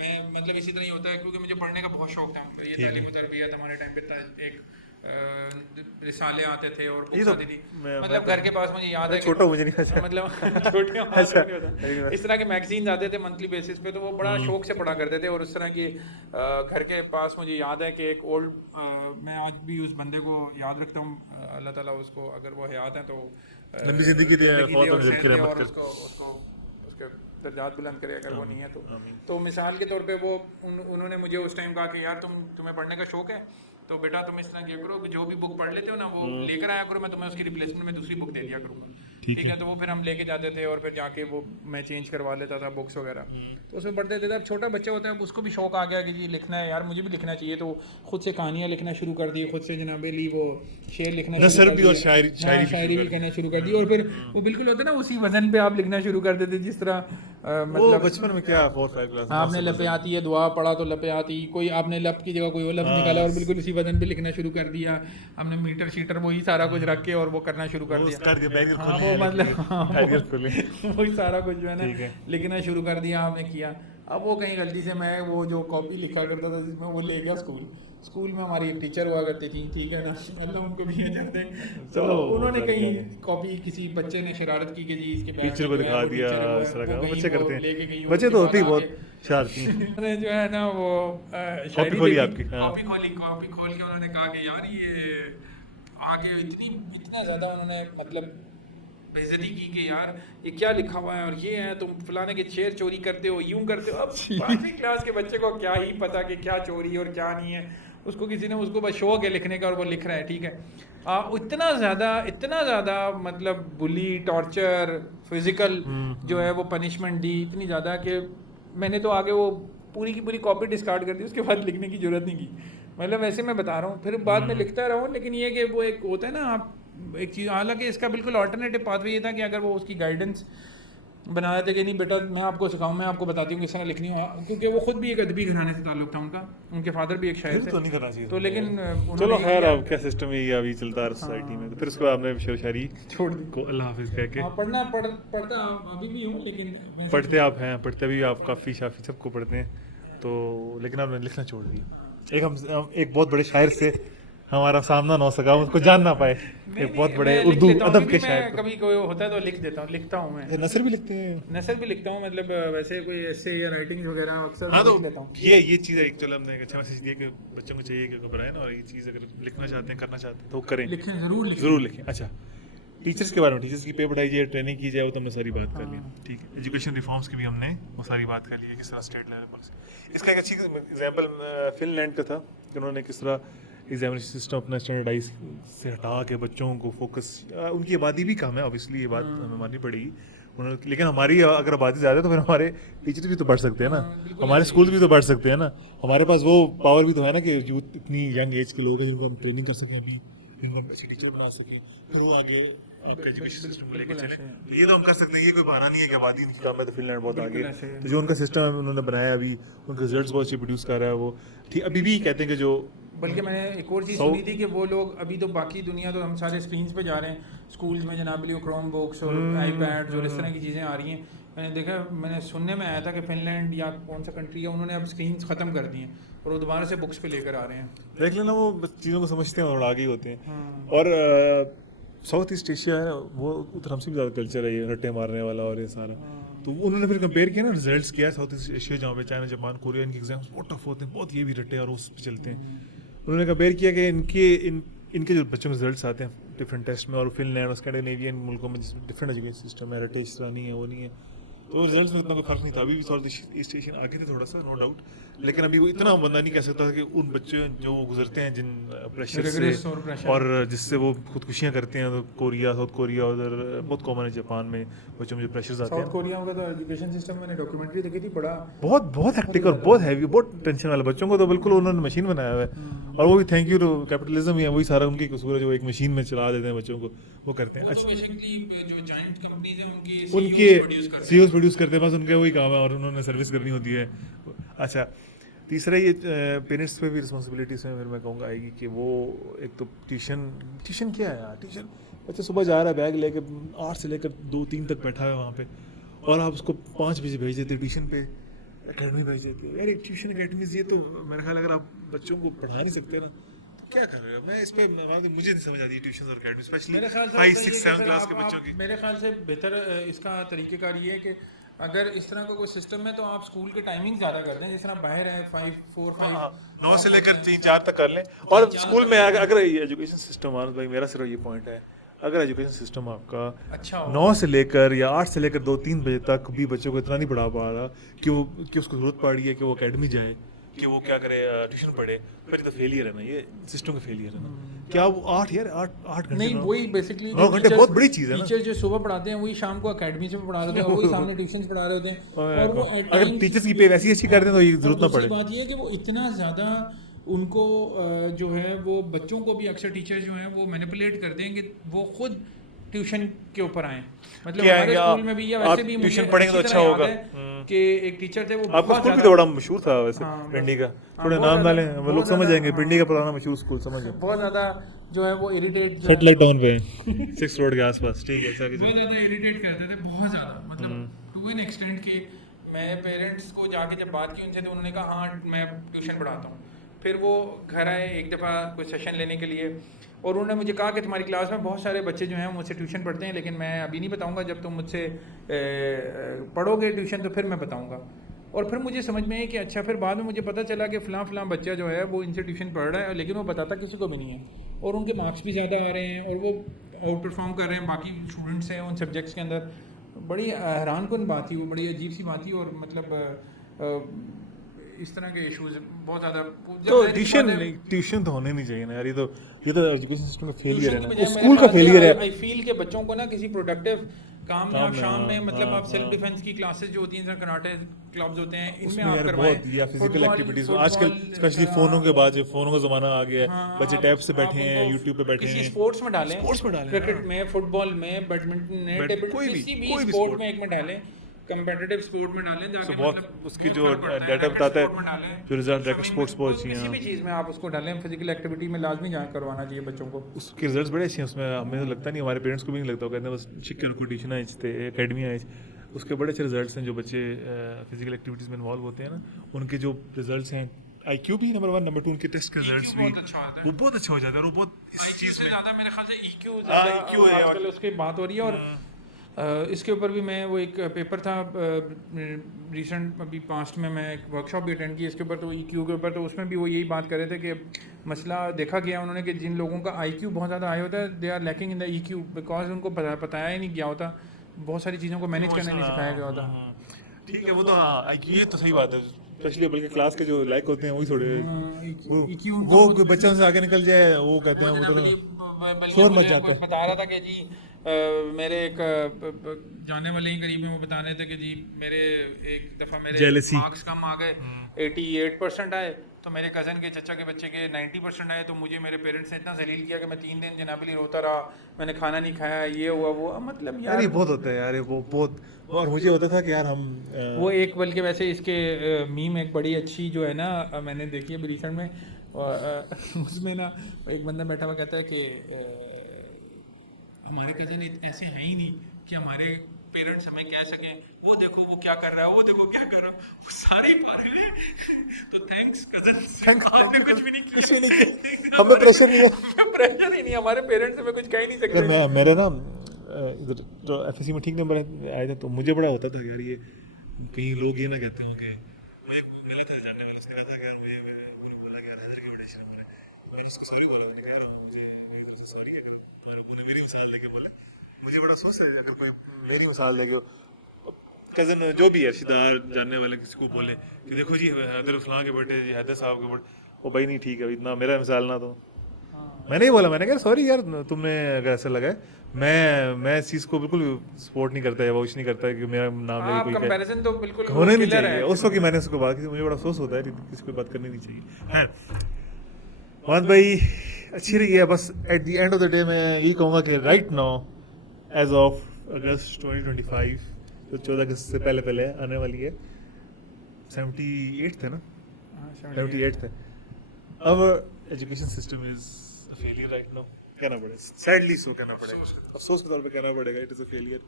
मैं मतलब इसी तरह ही होता है क्योंकि मुझे पढ़ने का बहुत शौक था। ये तालीम और तरबियत हमारे टाइम पे एक रिसाले आते थे और ये बुक्स तो आती थी, मैं मतलब घर के पास मुझे याद है छोटा मुझे नहीं अच्छा। मतलब छोटे अच्छा। इस तरह के मैगजीन्स आते थे मंथली बेसिस पे, तो वो बड़ा शौक से पढ़ा करते थे। और उस तरह की घर के पास मुझे याद है कि एक ओल्ड, मैं आज भी उस बंदे को याद रखता हूँ, अल्लाह ताला उसको अगर वो हयात है तो लंबी जिंदगी दे, फौत होने सेहत की दे रहमत और कर। उसको उसके दर्जात बुलंद करे अगर वो नहीं है तो मिसाल के तौर पे वो उन्होंने मुझे उस टाइम कहा कि यार तुम्हें पढ़ने का शौक है तो बेटा तुम इस तरह किया करो कि जो भी बुक पढ़ लेते हो ना वो लेकर आया करो, मैं तुम्हें उसकी रिप्लेसमेंट में दूसरी बुक दे दिया करूँगा, ठीक है? तो वो फिर हम लेके जाते थे और फिर जाके वो मैं चेंज करवा लेता था बुक्स वगैरह, तो उसमें पढ़ते थे। अब छोटा बच्चा होता है उसको भी शौक आ गया कि जी लिखना है यार, मुझे भी लिखना चाहिए, तो खुद से कहानियाँ लिखना शुरू कर दी, खुद से जनाब ली वो शेर लिखना नसर शुरू भी कर और दिया। शायरी हाँ, शायरी भी करना शुरू कर दी और फिर वो बिल्कुल होता है ना उसी वजन पे आप लिखना शुरू कर देते जिस तरह वो मतलब बचपन में क्या 4-5 क्लास आपने लपे आती है दुआ पढ़ा तो लपे आती, कोई आपने लप की जगह कोई और लफ्ज निकाला और बिल्कुल उसी वजन पे लिखना शुरू कर दिया, हमने मीटर शीटर वही सारा कुछ रख के और वो करना शुरू कर दिया। हाँ वो मतलब वही सारा कुछ जो है ना लिखना शुरू कर दिया आपने किया। अब वो कहीं गलती से मैं वो जो कॉपी लिखा करता था जिसमें वो ले गया स्कूल में हमारी एक टीचर हुआ करती थी, ठीक है ना, मतलब उनको भी जाते हैं, तो उन्होंने कहीं कॉपी किसी बच्चे ने शरारत की कि जी इसके बैग टीचर में को जो है दिखा वो दिया, टीचर हुआ है, इस तरह का वो बच्चे कहीं वो करते लेके गई, हैं। बच्चे उसके तो बाद होते ही बहुत आगे- शरारती हैं। उन्होंने जो है ना वो कॉपी खोली आपकी, हाँ। कॉपी खोल के उन्होंने कहा कि यार ये आगे इतना ज़्यादा उन्होंने मतलब बेइज्जती की कि यार ये क्या लिखा हुआ है और ये है तुम फलाने के शेर चोरी करते हो, यूं करते हो। अब 5वीं क्लास के बच्चे को क्या ही पता कि क्या चोरी और क्या नहीं है, उसको किसी ने उसको बस शौक है लिखने का और वो लिख रहा है, ठीक है। इतना ज़्यादा मतलब बुली टॉर्चर फिजिकल जो है वो पनिशमेंट दी इतनी ज़्यादा कि मैंने तो आगे वो पूरी की पूरी कॉपी डिस्कार्ड कर दी, उसके बाद लिखने की ज़रूरत नहीं की। मतलब वैसे मैं बता रहा हूँ, फिर बाद में लिखता रहा हूँ, लेकिन ये कि वो एक होता है ना आप एक चीज़, हालांकि इसका बिल्कुल ऑल्टरनेटिव पाथवे ये था कि अगर वो उसकी गाइडेंस बना रहे थे कि नहीं बेटा मैं आपको सिखाऊं, मैं आपको बताती हूँ किस तरह लिखनी हो, क्योंकि वो खुद भी एक अदबी घराने से ताल्लुक था उनका, उनके फादर भी एक शायर थे, तो नहीं करना चाहिए तो लेकिन चलो उन्होंने खैर अब क्या सिस्टम है ये अभी चलता है सोसाइटी में, तो फिर उसके बाद आपने शेर शायरी छोड़ दी। को अल्लाह हाफिज कह के पढ़ता अभी भी हूँ, लेकिन पढ़ते आप हैं, पढ़ते भी आप काफ़ी शाफी सबको पढ़ते हैं, तो लेकिन आपने लिखना छोड़ दिया। एक बहुत बड़े शायर से हमारा सामना ना हो सका, उसको जान ना पाए। एक बहुत बड़े मैं लिख उर्दू लेता हूँ, अदब क्योंकि के मैं शायर कभी कोई होता है तो लिख देता हूँ, लिखता हूँ मैं नसर भी लिखते हैं। नसर भी लिखता हूँ, मतलब वैसे कोई ऐसे या राइटिंग वगैरह अक्सर हाँ मैं तो लिख लेता हूँ। ये चीज़ है, एक चलो हमने एक अच्छा मैसेज दिया कि बच्चों को चाहिए कि घबराए ना, और ये चीज़ अगर लिखना चाहते हैं, करना चाहते हैं तो करें, लिखें, ज़रूर लिखें। ज़रूर लिखें। अच्छा, टीचर्स के बारे में, टीचर्स की पे बढ़ाई जाए, ट्रेनिंग की जाए, वो तो हमने सारी बात कर ली, ठीक है। एजुकेशन रिफॉर्म्स की भी हमने वो सारी बात कर ली है, किस तरह स्टेट लेवल पर। इसका एक अच्छी एग्जांपल फिनलैंड का था कि उन्होंने किस तरह एग्जामिनेशन सिस्टम अपना स्टैंडर्डाइज से हटा के बच्चों को फोकस, उनकी आबादी भी कम है ऑब्वियसली, ये बात हमें माननी पड़ेगी उन्होंने, लेकिन हमारी अगर आबादी ज़्यादा है तो फिर हमारे टीचर्स भी तो बढ़ सकते हैं ना, हमारे स्कूल भी तो बढ़ सकते हैं ना, हमारे पास वो पावर भी तो है ना कि यूथ इतनी यंग एज के लोग हैं जिनको हम ट्रेनिंग कर सकें अपनी, जिनको हम ऐसे टीचर बना सकें, तो वो आगे आपका एजुकेशन सिस्टम को लेकर चले। ये तो हम कर सकते हैं, ये कोई बहाना नहीं है कि आबादी इनकी कम है तो फिनलैंड बहुत आगे है। तो जो उनका सिस्टम है उन्होंने बनाया अभी, उनके रिजल्ट्स बहुत अच्छे प्रोड्यूस कर रहा है वो, ठीक। अभी भी कहते हैं कि जो बल्कि मैंने एक और चीज़ सुनी थी कि वो लोग अभी तो बाकी दुनिया तो हम सारे स्क्रीन्स पे जा रहे हैं, स्कूल्स में जनाब लियो क्रोम बुक्स और आईपैड्स और इस तरह की चीज़ें आ रही हैं। मैंने देखा, मैंने सुनने में आया था कि फिनलैंड या कौन सा कंट्री है, उन्होंने अब स्क्रीन्स ख़त्म कर दी हैं और वो दोबारा से बुक्स पे लेकर आ रहे हैं। देख लेना, वो चीज़ों को समझते हैं और आगे ही होते हैं। और साउथ ईस्ट एशिया है वो, उधर हमसे भी ज़्यादा कल्चर है ये रट्टे मारने वाला और ये सारा। तो उन्होंने फिर कंपेयर किया ना, रिजल्ट्स किया साउथ ईस्ट एशिया जहाँ पे चाइना, जापान, कोरिया, इनके एग्जाम्स बहुत टफ होते हैं, बहुत ये भी रट्टे और उस पे चलते हैं। उन्होंने कंपेयर किया कि इनके जो बच्चों के रिजल्ट्स आते हैं डिफरेंट टेस्ट में, और फिनलैंड और स्कैंडिनेवियन मुल्कों में जिसमें डिफरेंट एजुकेशन सिस्टम है, रटे इस तरह नहीं है, वो नहीं है, तो रिजल्ट्स में उतना कोई फर्क नहीं था। अभी भी साउथ ईस्ट एशियन आगे थे थोड़ा सा, नो डाउट, लेकिन अभी वो इतना बंदा नहीं कह सकता कि उन बच्चों जो गुजरते हैं जिन प्रेशर Rigorous से और pressure। और जिससे वो खुदकुशियाँ करते हैं, तो कोरिया, साउथ कोरिया उधर बहुत कॉमन है, जापान में बच्चों में जो प्रेशर्स आते साउथ हैं कोरिया का तो एजुकेशन सिस्टम, मैंने डॉक्यूमेंट्री देखी थी, बड़ा बहुत बहुत हेक्टिक और बहुत हैवी, बहुत टेंशन वाला, बच्चों को तो बिल्कुल उन्होंने मशीन बनाया हुआ है। और वो भी थैंक यू टू कैपिटलिज्म ही है, वही सारा उनकी कसूर है, जो एक मशीन में चला देते हैं बच्चों को, वो करते हैं। अच्छा, जो जायंट कंपनीज हैं उनके सीईओ प्रोड्यूस करते हैं, बस उनका वही काम है और उन्होंने सर्विस करनी होती है। अच्छा, तीसरा ये पेरेंट्स पे भी रिस्पॉन्सिबिलिटीज में फिर मैं कहूँगा आएगी कि वो एक तो ट्यूशन क्या है यार, ट्यूशन बच्चा सुबह जा रहा है बैग लेके 8 से लेकर 2-3 तक बैठा है वहाँ पे, और आप उसको 5 बजे भेज देते ट्यूशन पे, अकेडमी भेज देते हो यार। ट्यूशन अकेडमीज ये तो मेरा ख्याल अगर आप बच्चों को पढ़ा नहीं सकते ना तो क्या कर रहे हो। मैं इस पे मुझे नहीं समझ आती ट्यूशन और अकेडमी, स्पेशली मेरे ख्याल से 5, 6, 7 क्लास के बच्चों की। मेरे ख्याल से बेहतर इसका तरीक़ेकार ये है कि अगर इस तरह का कोई सिस्टम है तो आप स्कूल के टाइमिंग ज़्यादा कर दें, जिस तरह बाहर है 5, 4, 5 9 से लेकर 3-4 तक कर लें। और स्कूल में अगर एजुकेशन सिस्टम, आनंद भाई मेरा सिर्फ ये पॉइंट है, अगर एजुकेशन सिस्टम आपका अच्छा हो। 9 से लेकर या 8 से लेकर 2-3 बजे तक भी बच्चों को इतना नहीं पढ़ा पा रहा कि उसको जरूरत पड़ रही है कि वो अकेडमी जाए, कि वो क्या करे, ट्यूशन पढ़े, फिर तो फेलियर है ना, ये सिस्टम का फेलियर है ना। क्या वो 8 घंटे, नहीं, वही बेसिकली 9 घंटे बहुत बड़ी चीज़ है ना। टीचर जो सुबह पढ़ाते हैं वही शाम को अकेडमी से पढ़ा रहे होते हैं, वही सामने ट्यूशन पढ़ा रहे होते हैं। और वो अगर टीचर्स की पे वैसी अच्छी कर दें तो ये जरूरत ना पड़े। बात ये है कि वो इतना ज़्यादा उनको जो है वो बच्चों को भी अक्सर टीचर जो हैं वो मैनिपुलेट कर दें कि वो खुद ट्यूशन के ऊपर आए। मतलब क्या हमारे है, स्कूल में भी या वैसे भी ट्यूशन मुझे पढ़ेंगे तो अच्छी अच्छा तरह याद होगा। है कि एक टीचर थे, वो आपका बहुत स्कूल भी ज़्यादा- तो बड़ा मशहूर था वैसे, हाँ, पिंडी का, हाँ, थोड़े बहुत नाम ज़्यादा- डालें वो लोग बहुत समझ ज़्यादा- जाएंगे, पिंडी का पुराना मशहूर स्कूल समझ जाएंगे। बहुत ज़्यादा जो है वो इरिटेट सेटेलाइट टाउन पे 6 रोड के आसपास, ठीक है। अच्छा, बहुत ज़्यादा इरिटेट करते थे, बहुत ज़्यादा, मतलब टू एन एक्सटेंट कि मैं पेरेंट्स को जाके जब बात की उनसे तो उन्होंने कहा हाँ मैं ट्यूशन पढ़ाता हूँ। फिर वो घर आए एक दफ़ा कोई सेशन लेने के लिए और उन्होंने मुझे कहा कि तुम्हारी क्लास में बहुत सारे बच्चे जो हैं मुझसे ट्यूशन पढ़ते हैं, लेकिन मैं अभी नहीं बताऊँगा, जब तुम मुझसे पढ़ोगे ट्यूशन तो फिर मैं बताऊँगा। और फिर मुझे समझ में आई कि अच्छा, फिर बाद में मुझे पता चला कि फ़लाँ बच्चा जो है वो इनसे ट्यूशन पढ़ रहा है, लेकिन वो बताता किसी को भी नहीं है और उनके मार्क्स भी ज़्यादा आ रहे हैं और वो आउट परफॉर्म कर रहे हैं बाकी स्टूडेंट्स हैं उन सब्जेक्ट्स के अंदर। बड़ी हैरान कन बात थी वो, बड़ी अजीब सी बात थी। और मतलब इस तरह के इश्यूज बहुत ज़्यादा। तो ट्यूशन तो होने नहीं चाहिए ना यार, ये तो एजुकेशन सिस्टम का फेलियर है ना, ट्यूशन स्कूल का फेलियर है। आई फील के बच्चों को ना किसी प्रोडक्टिव काम में आप शाम में मतलब आप सेल्फ डिफेंस की क्लासेस जो होती हैं, जैसे कराटे क्लब्स होते हैं, इनमें आप करवाएं, बहुत या फिजिकल एक्टिविटीज आजकल स्पेशली फोनों के बाद, फोनों का जमाना आ गया है, बच्चे टैब से बैठे हैं, यूट्यूब पे बैठे हैं। किसी स्पोर्ट्स में डालें, डालें, क्रिकेट में, फुटबॉल में, बैडमिंटन में, टेबल किसी भी स्पोर्ट में एक में डालें, कंपेटिटिव स्पोर्ट में डालें, जाके बहुत उसकी जो डाटा बताता है, जो रिजल्ट रैकेट स्पोर्ट्स बहुत अच्छी किसी हैं, भी चीज़ में आप उसको डालें, फिजिकल एक्टिविटी में लाजमी जहाँ करवाना चाहिए बच्चों को। उसके रिजल्ट्स बड़े अच्छे हैं उसमें। हमें तो लगता नहीं, हमारे पेरेंट्स को भी नहीं लगता, वो कहते हैं बस चिक को ट्यूशन आए थे, अकेडमी आए, उसके बड़े अच्छे रिजल्ट्स हैं। जो बच्चे फिजिकल एक्टिविटीज़ में इन्वॉल्व होते हैं ना, उनके जो रिजल्ट्स हैं IQ भी नंबर 1, नंबर 2 उनके टेस्ट के रिजल्ट्स भी बहुत अच्छा आता है। वो बहुत अच्छा हो जाता है और वो बहुत इस चीज़ इससे में ज़्यादा मेरे ख्याल से EQ हाँ, ज़्यादा EQ है और- आजकल उसकी बात हो रही है। और इसके ऊपर भी मैं वो एक पेपर था रिसेंट, अभी पास्ट में मैं एक वर्कशॉप भी अटेंड की इसके ऊपर, तो EQ के ऊपर, तो उसमें भी वो यही बात कर रहे थे कि मसला देखा गया उन्होंने कि जिन लोगों का IQ बहुत ज़्यादा हाई होता है, they are lacking in the EQ, because उनको बताया ही नहीं गया होता, बहुत सारी चीज़ों को मैनेज करना नहीं सिखाया गया होता। ठीक है वो तो हाँ IQ ये तो सही बात है, स्पेशली बल्कि क्लास के जो लायक होते हैं वही थोड़े वो कोई बच्चों से आगे निकल जाए वो कहते हैं वो तो शोर मच जाता है। बता रहा था कि जी मेरे एक जाने वाले ही करीब में वो बता रहे थे कि जी मेरे एक दफ़ा मेरे Jealousy. मार्क्स कम आ गए, 88% आए, तो मेरे कज़न के चचा के बच्चे के 90% आए, तो मुझे मेरे पेरेंट्स ने इतना जलील किया कि मैं 3 दिन जनाबली रोता रहा, मैंने खाना नहीं खाया, ये हुआ वो, मतलब यार ये बहुत होता है यार, ये वो बहुत। और मुझे होता था कि यार हम वो एक, बल्कि वैसे इसके मीम एक बड़ी अच्छी जो है ना मैंने देखी है रिसेंट में, उसमें ना एक बंदा बैठा हुआ कहता है कि हमारे कज़न ऐसे हैं ही नहीं कि हमारे पेरेंट्स हमें कह सकें वो देखो वो क्या कर रहा है, वो देखो क्या कर रहा है, वो सारे ही पागल हैं, तो थैंक्स कज़न, आपने कुछ भी नहीं किया, हमें प्रेशर नहीं है। प्रेशर ही नहीं, हमारे पेरेंट्स हमें कुछ कह ही नहीं अगर सकते। मैं मेरे ना इधर तो FSC में ठीक नंबर आए थे तो मुझे बड़ा होता था यार, ये कहीं लोग ये ना कहते हो कि वो एक मिले थे जानने वाले, उसने कहा था कि यार मुझे उन्होंने बोला कि यार हैदर की वजह से नंबर है, मैं उसको सॉरी बोला कि यार मुझे मेरी तरफ से सॉरी कहना, और उन्होंने मेरी मिसाल लेके बोले, मुझे बड़ा अफसोस है जब मैं मेरी मिसाल लेके कज़न जो भी है रिश्तेदार जानने वाले किसी को बोले कि देखो जी हैदर फलां के बेटे जी हैदर साहब के बेटे, वो भाई नहीं ठीक है इतना मेरा मिसाल ना तो मैंने ही बोला, मैंने कहा सॉरी यार तुमने अगर ऐसा लगा है, मैं इस चीज़ को बिल्कुल सपोर्ट नहीं करता है, वॉच नहीं करता है कि मेरा नाम लेके हाँ, कोई कहे। कंपैरिजन तो बिल्कुल होने नहीं killer चाहिए, है। उस वक्त ही मैंने उसको बात की, मुझे बड़ा अफसोस होता है कि किसी को बात करनी नहीं चाहिए। मोहम्मद भाई अच्छी रही है, बस at the end of the day मैं यही कहूँगा कि right now as of August 2025, तो 14 अगस्त से पहले पहले आने वाली है, 78 थे ना, 78 थे। अब education system is a failure right now, कहना पड़ेगा, सैडली सो कहना पड़ेगा, अफसोस के तौर पे कहना पड़ेगा, इट इज़ अ फेलियर।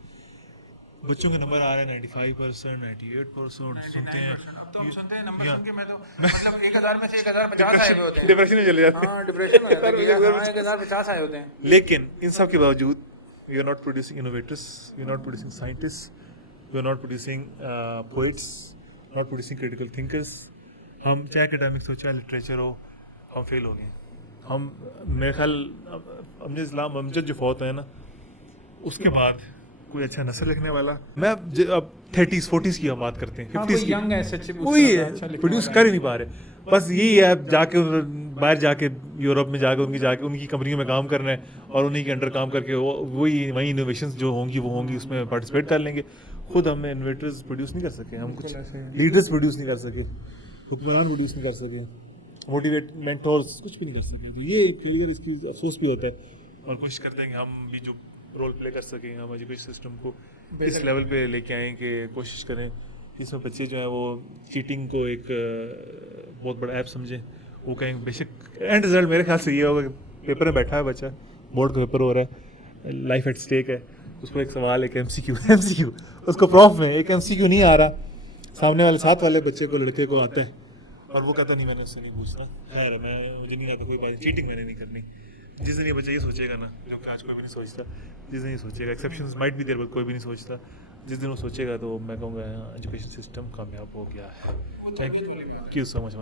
बच्चों के नंबर आ रहे हैं 95%, 98%, सुनते हैं अब तो हम सुनते हैं नंबर या- सुन के मैं तो मतलब 1000 में से 1050 आए हुए होते हैं। डिप्रेशन में चले जाते हैं। हाँ, डिप्रेशन में जाते हैं, हाँ, 1050 आए होते हैं। लेकिन इन सब के बावजूद we are not producing innovators, we are not producing scientist, we are not producing poets, not producing critical thinkers. हम चाहे एकेडमिक्स हो चाहे लिटरेचर हो, हम फेल हो गए। हम मेरे ख्याल हमने इस्लाम अमजद जो फौत है ना, उसके बाद कोई अच्छा नस्ल लिखने वाला, मैं अब 30s 40s की हम बात करते हैं, हाँ, 50s कोई की, young है सच्ची, कोई अच्छा लिखने प्रोड्यूस वाला कर है। ही नहीं पा रहे। बस यही है जाके बाहर जाके यूरोप में जाके उनकी कंपनियों में काम करना है और उन्हीं के अंडर काम करके वही वही इनोवेशंस जो होंगी वो होंगी, उसमें पार्टिसिपेट कर लेंगे। खुद हम इनोवेटर्स प्रोड्यूस नहीं कर सके, हम कुछ लीडर्स प्रोड्यूस नहीं कर सके, हुक्मरान प्रोड्यूस नहीं कर सके, मोटिवेट मेंटोर्स कुछ भी नहीं कर सके। तो ये फेलियर, इसकी अफसोस भी होता है और कोशिश करते हैं कि हम भी जो रोल प्ले कर सकें, हम एजुकेशन सिस्टम को इस लेवल पे लेके आएँ कि कोशिश करें इसमें बच्चे जो हैं वो चीटिंग को एक बहुत बड़ा ऐप समझें। वो कहें बेशक एंड रिजल्ट मेरे ख्याल से ये होगा कि पेपर में बैठा है बच्चा, बोर्ड का पेपर हो रहा है, लाइफ एट स्टेक है, उसको एक सवाल, एक MCQ उसको प्रॉफ में एक MCQ नहीं आ रहा, सामने वाले साथ वाले बच्चे को, लड़के को आता है और वो कहता नहीं मैंने उससे नहीं पूछना, खैर मुझे नहीं आता कोई बात, चीटिंग मैंने नहीं करनी। जिस दिन ये बच्चा ये सोचेगा ना, जबकि आज कोई भी नहीं सोचता, जिस दिन ये सोचेगा, एक्सेप्शंस माइट भी देयर बट कोई भी नहीं सोचता, जिस दिन वो सोचेगा तो मैं कहूँगा एजुकेशन सिस्टम कामयाब हो गया है। Thank you so much.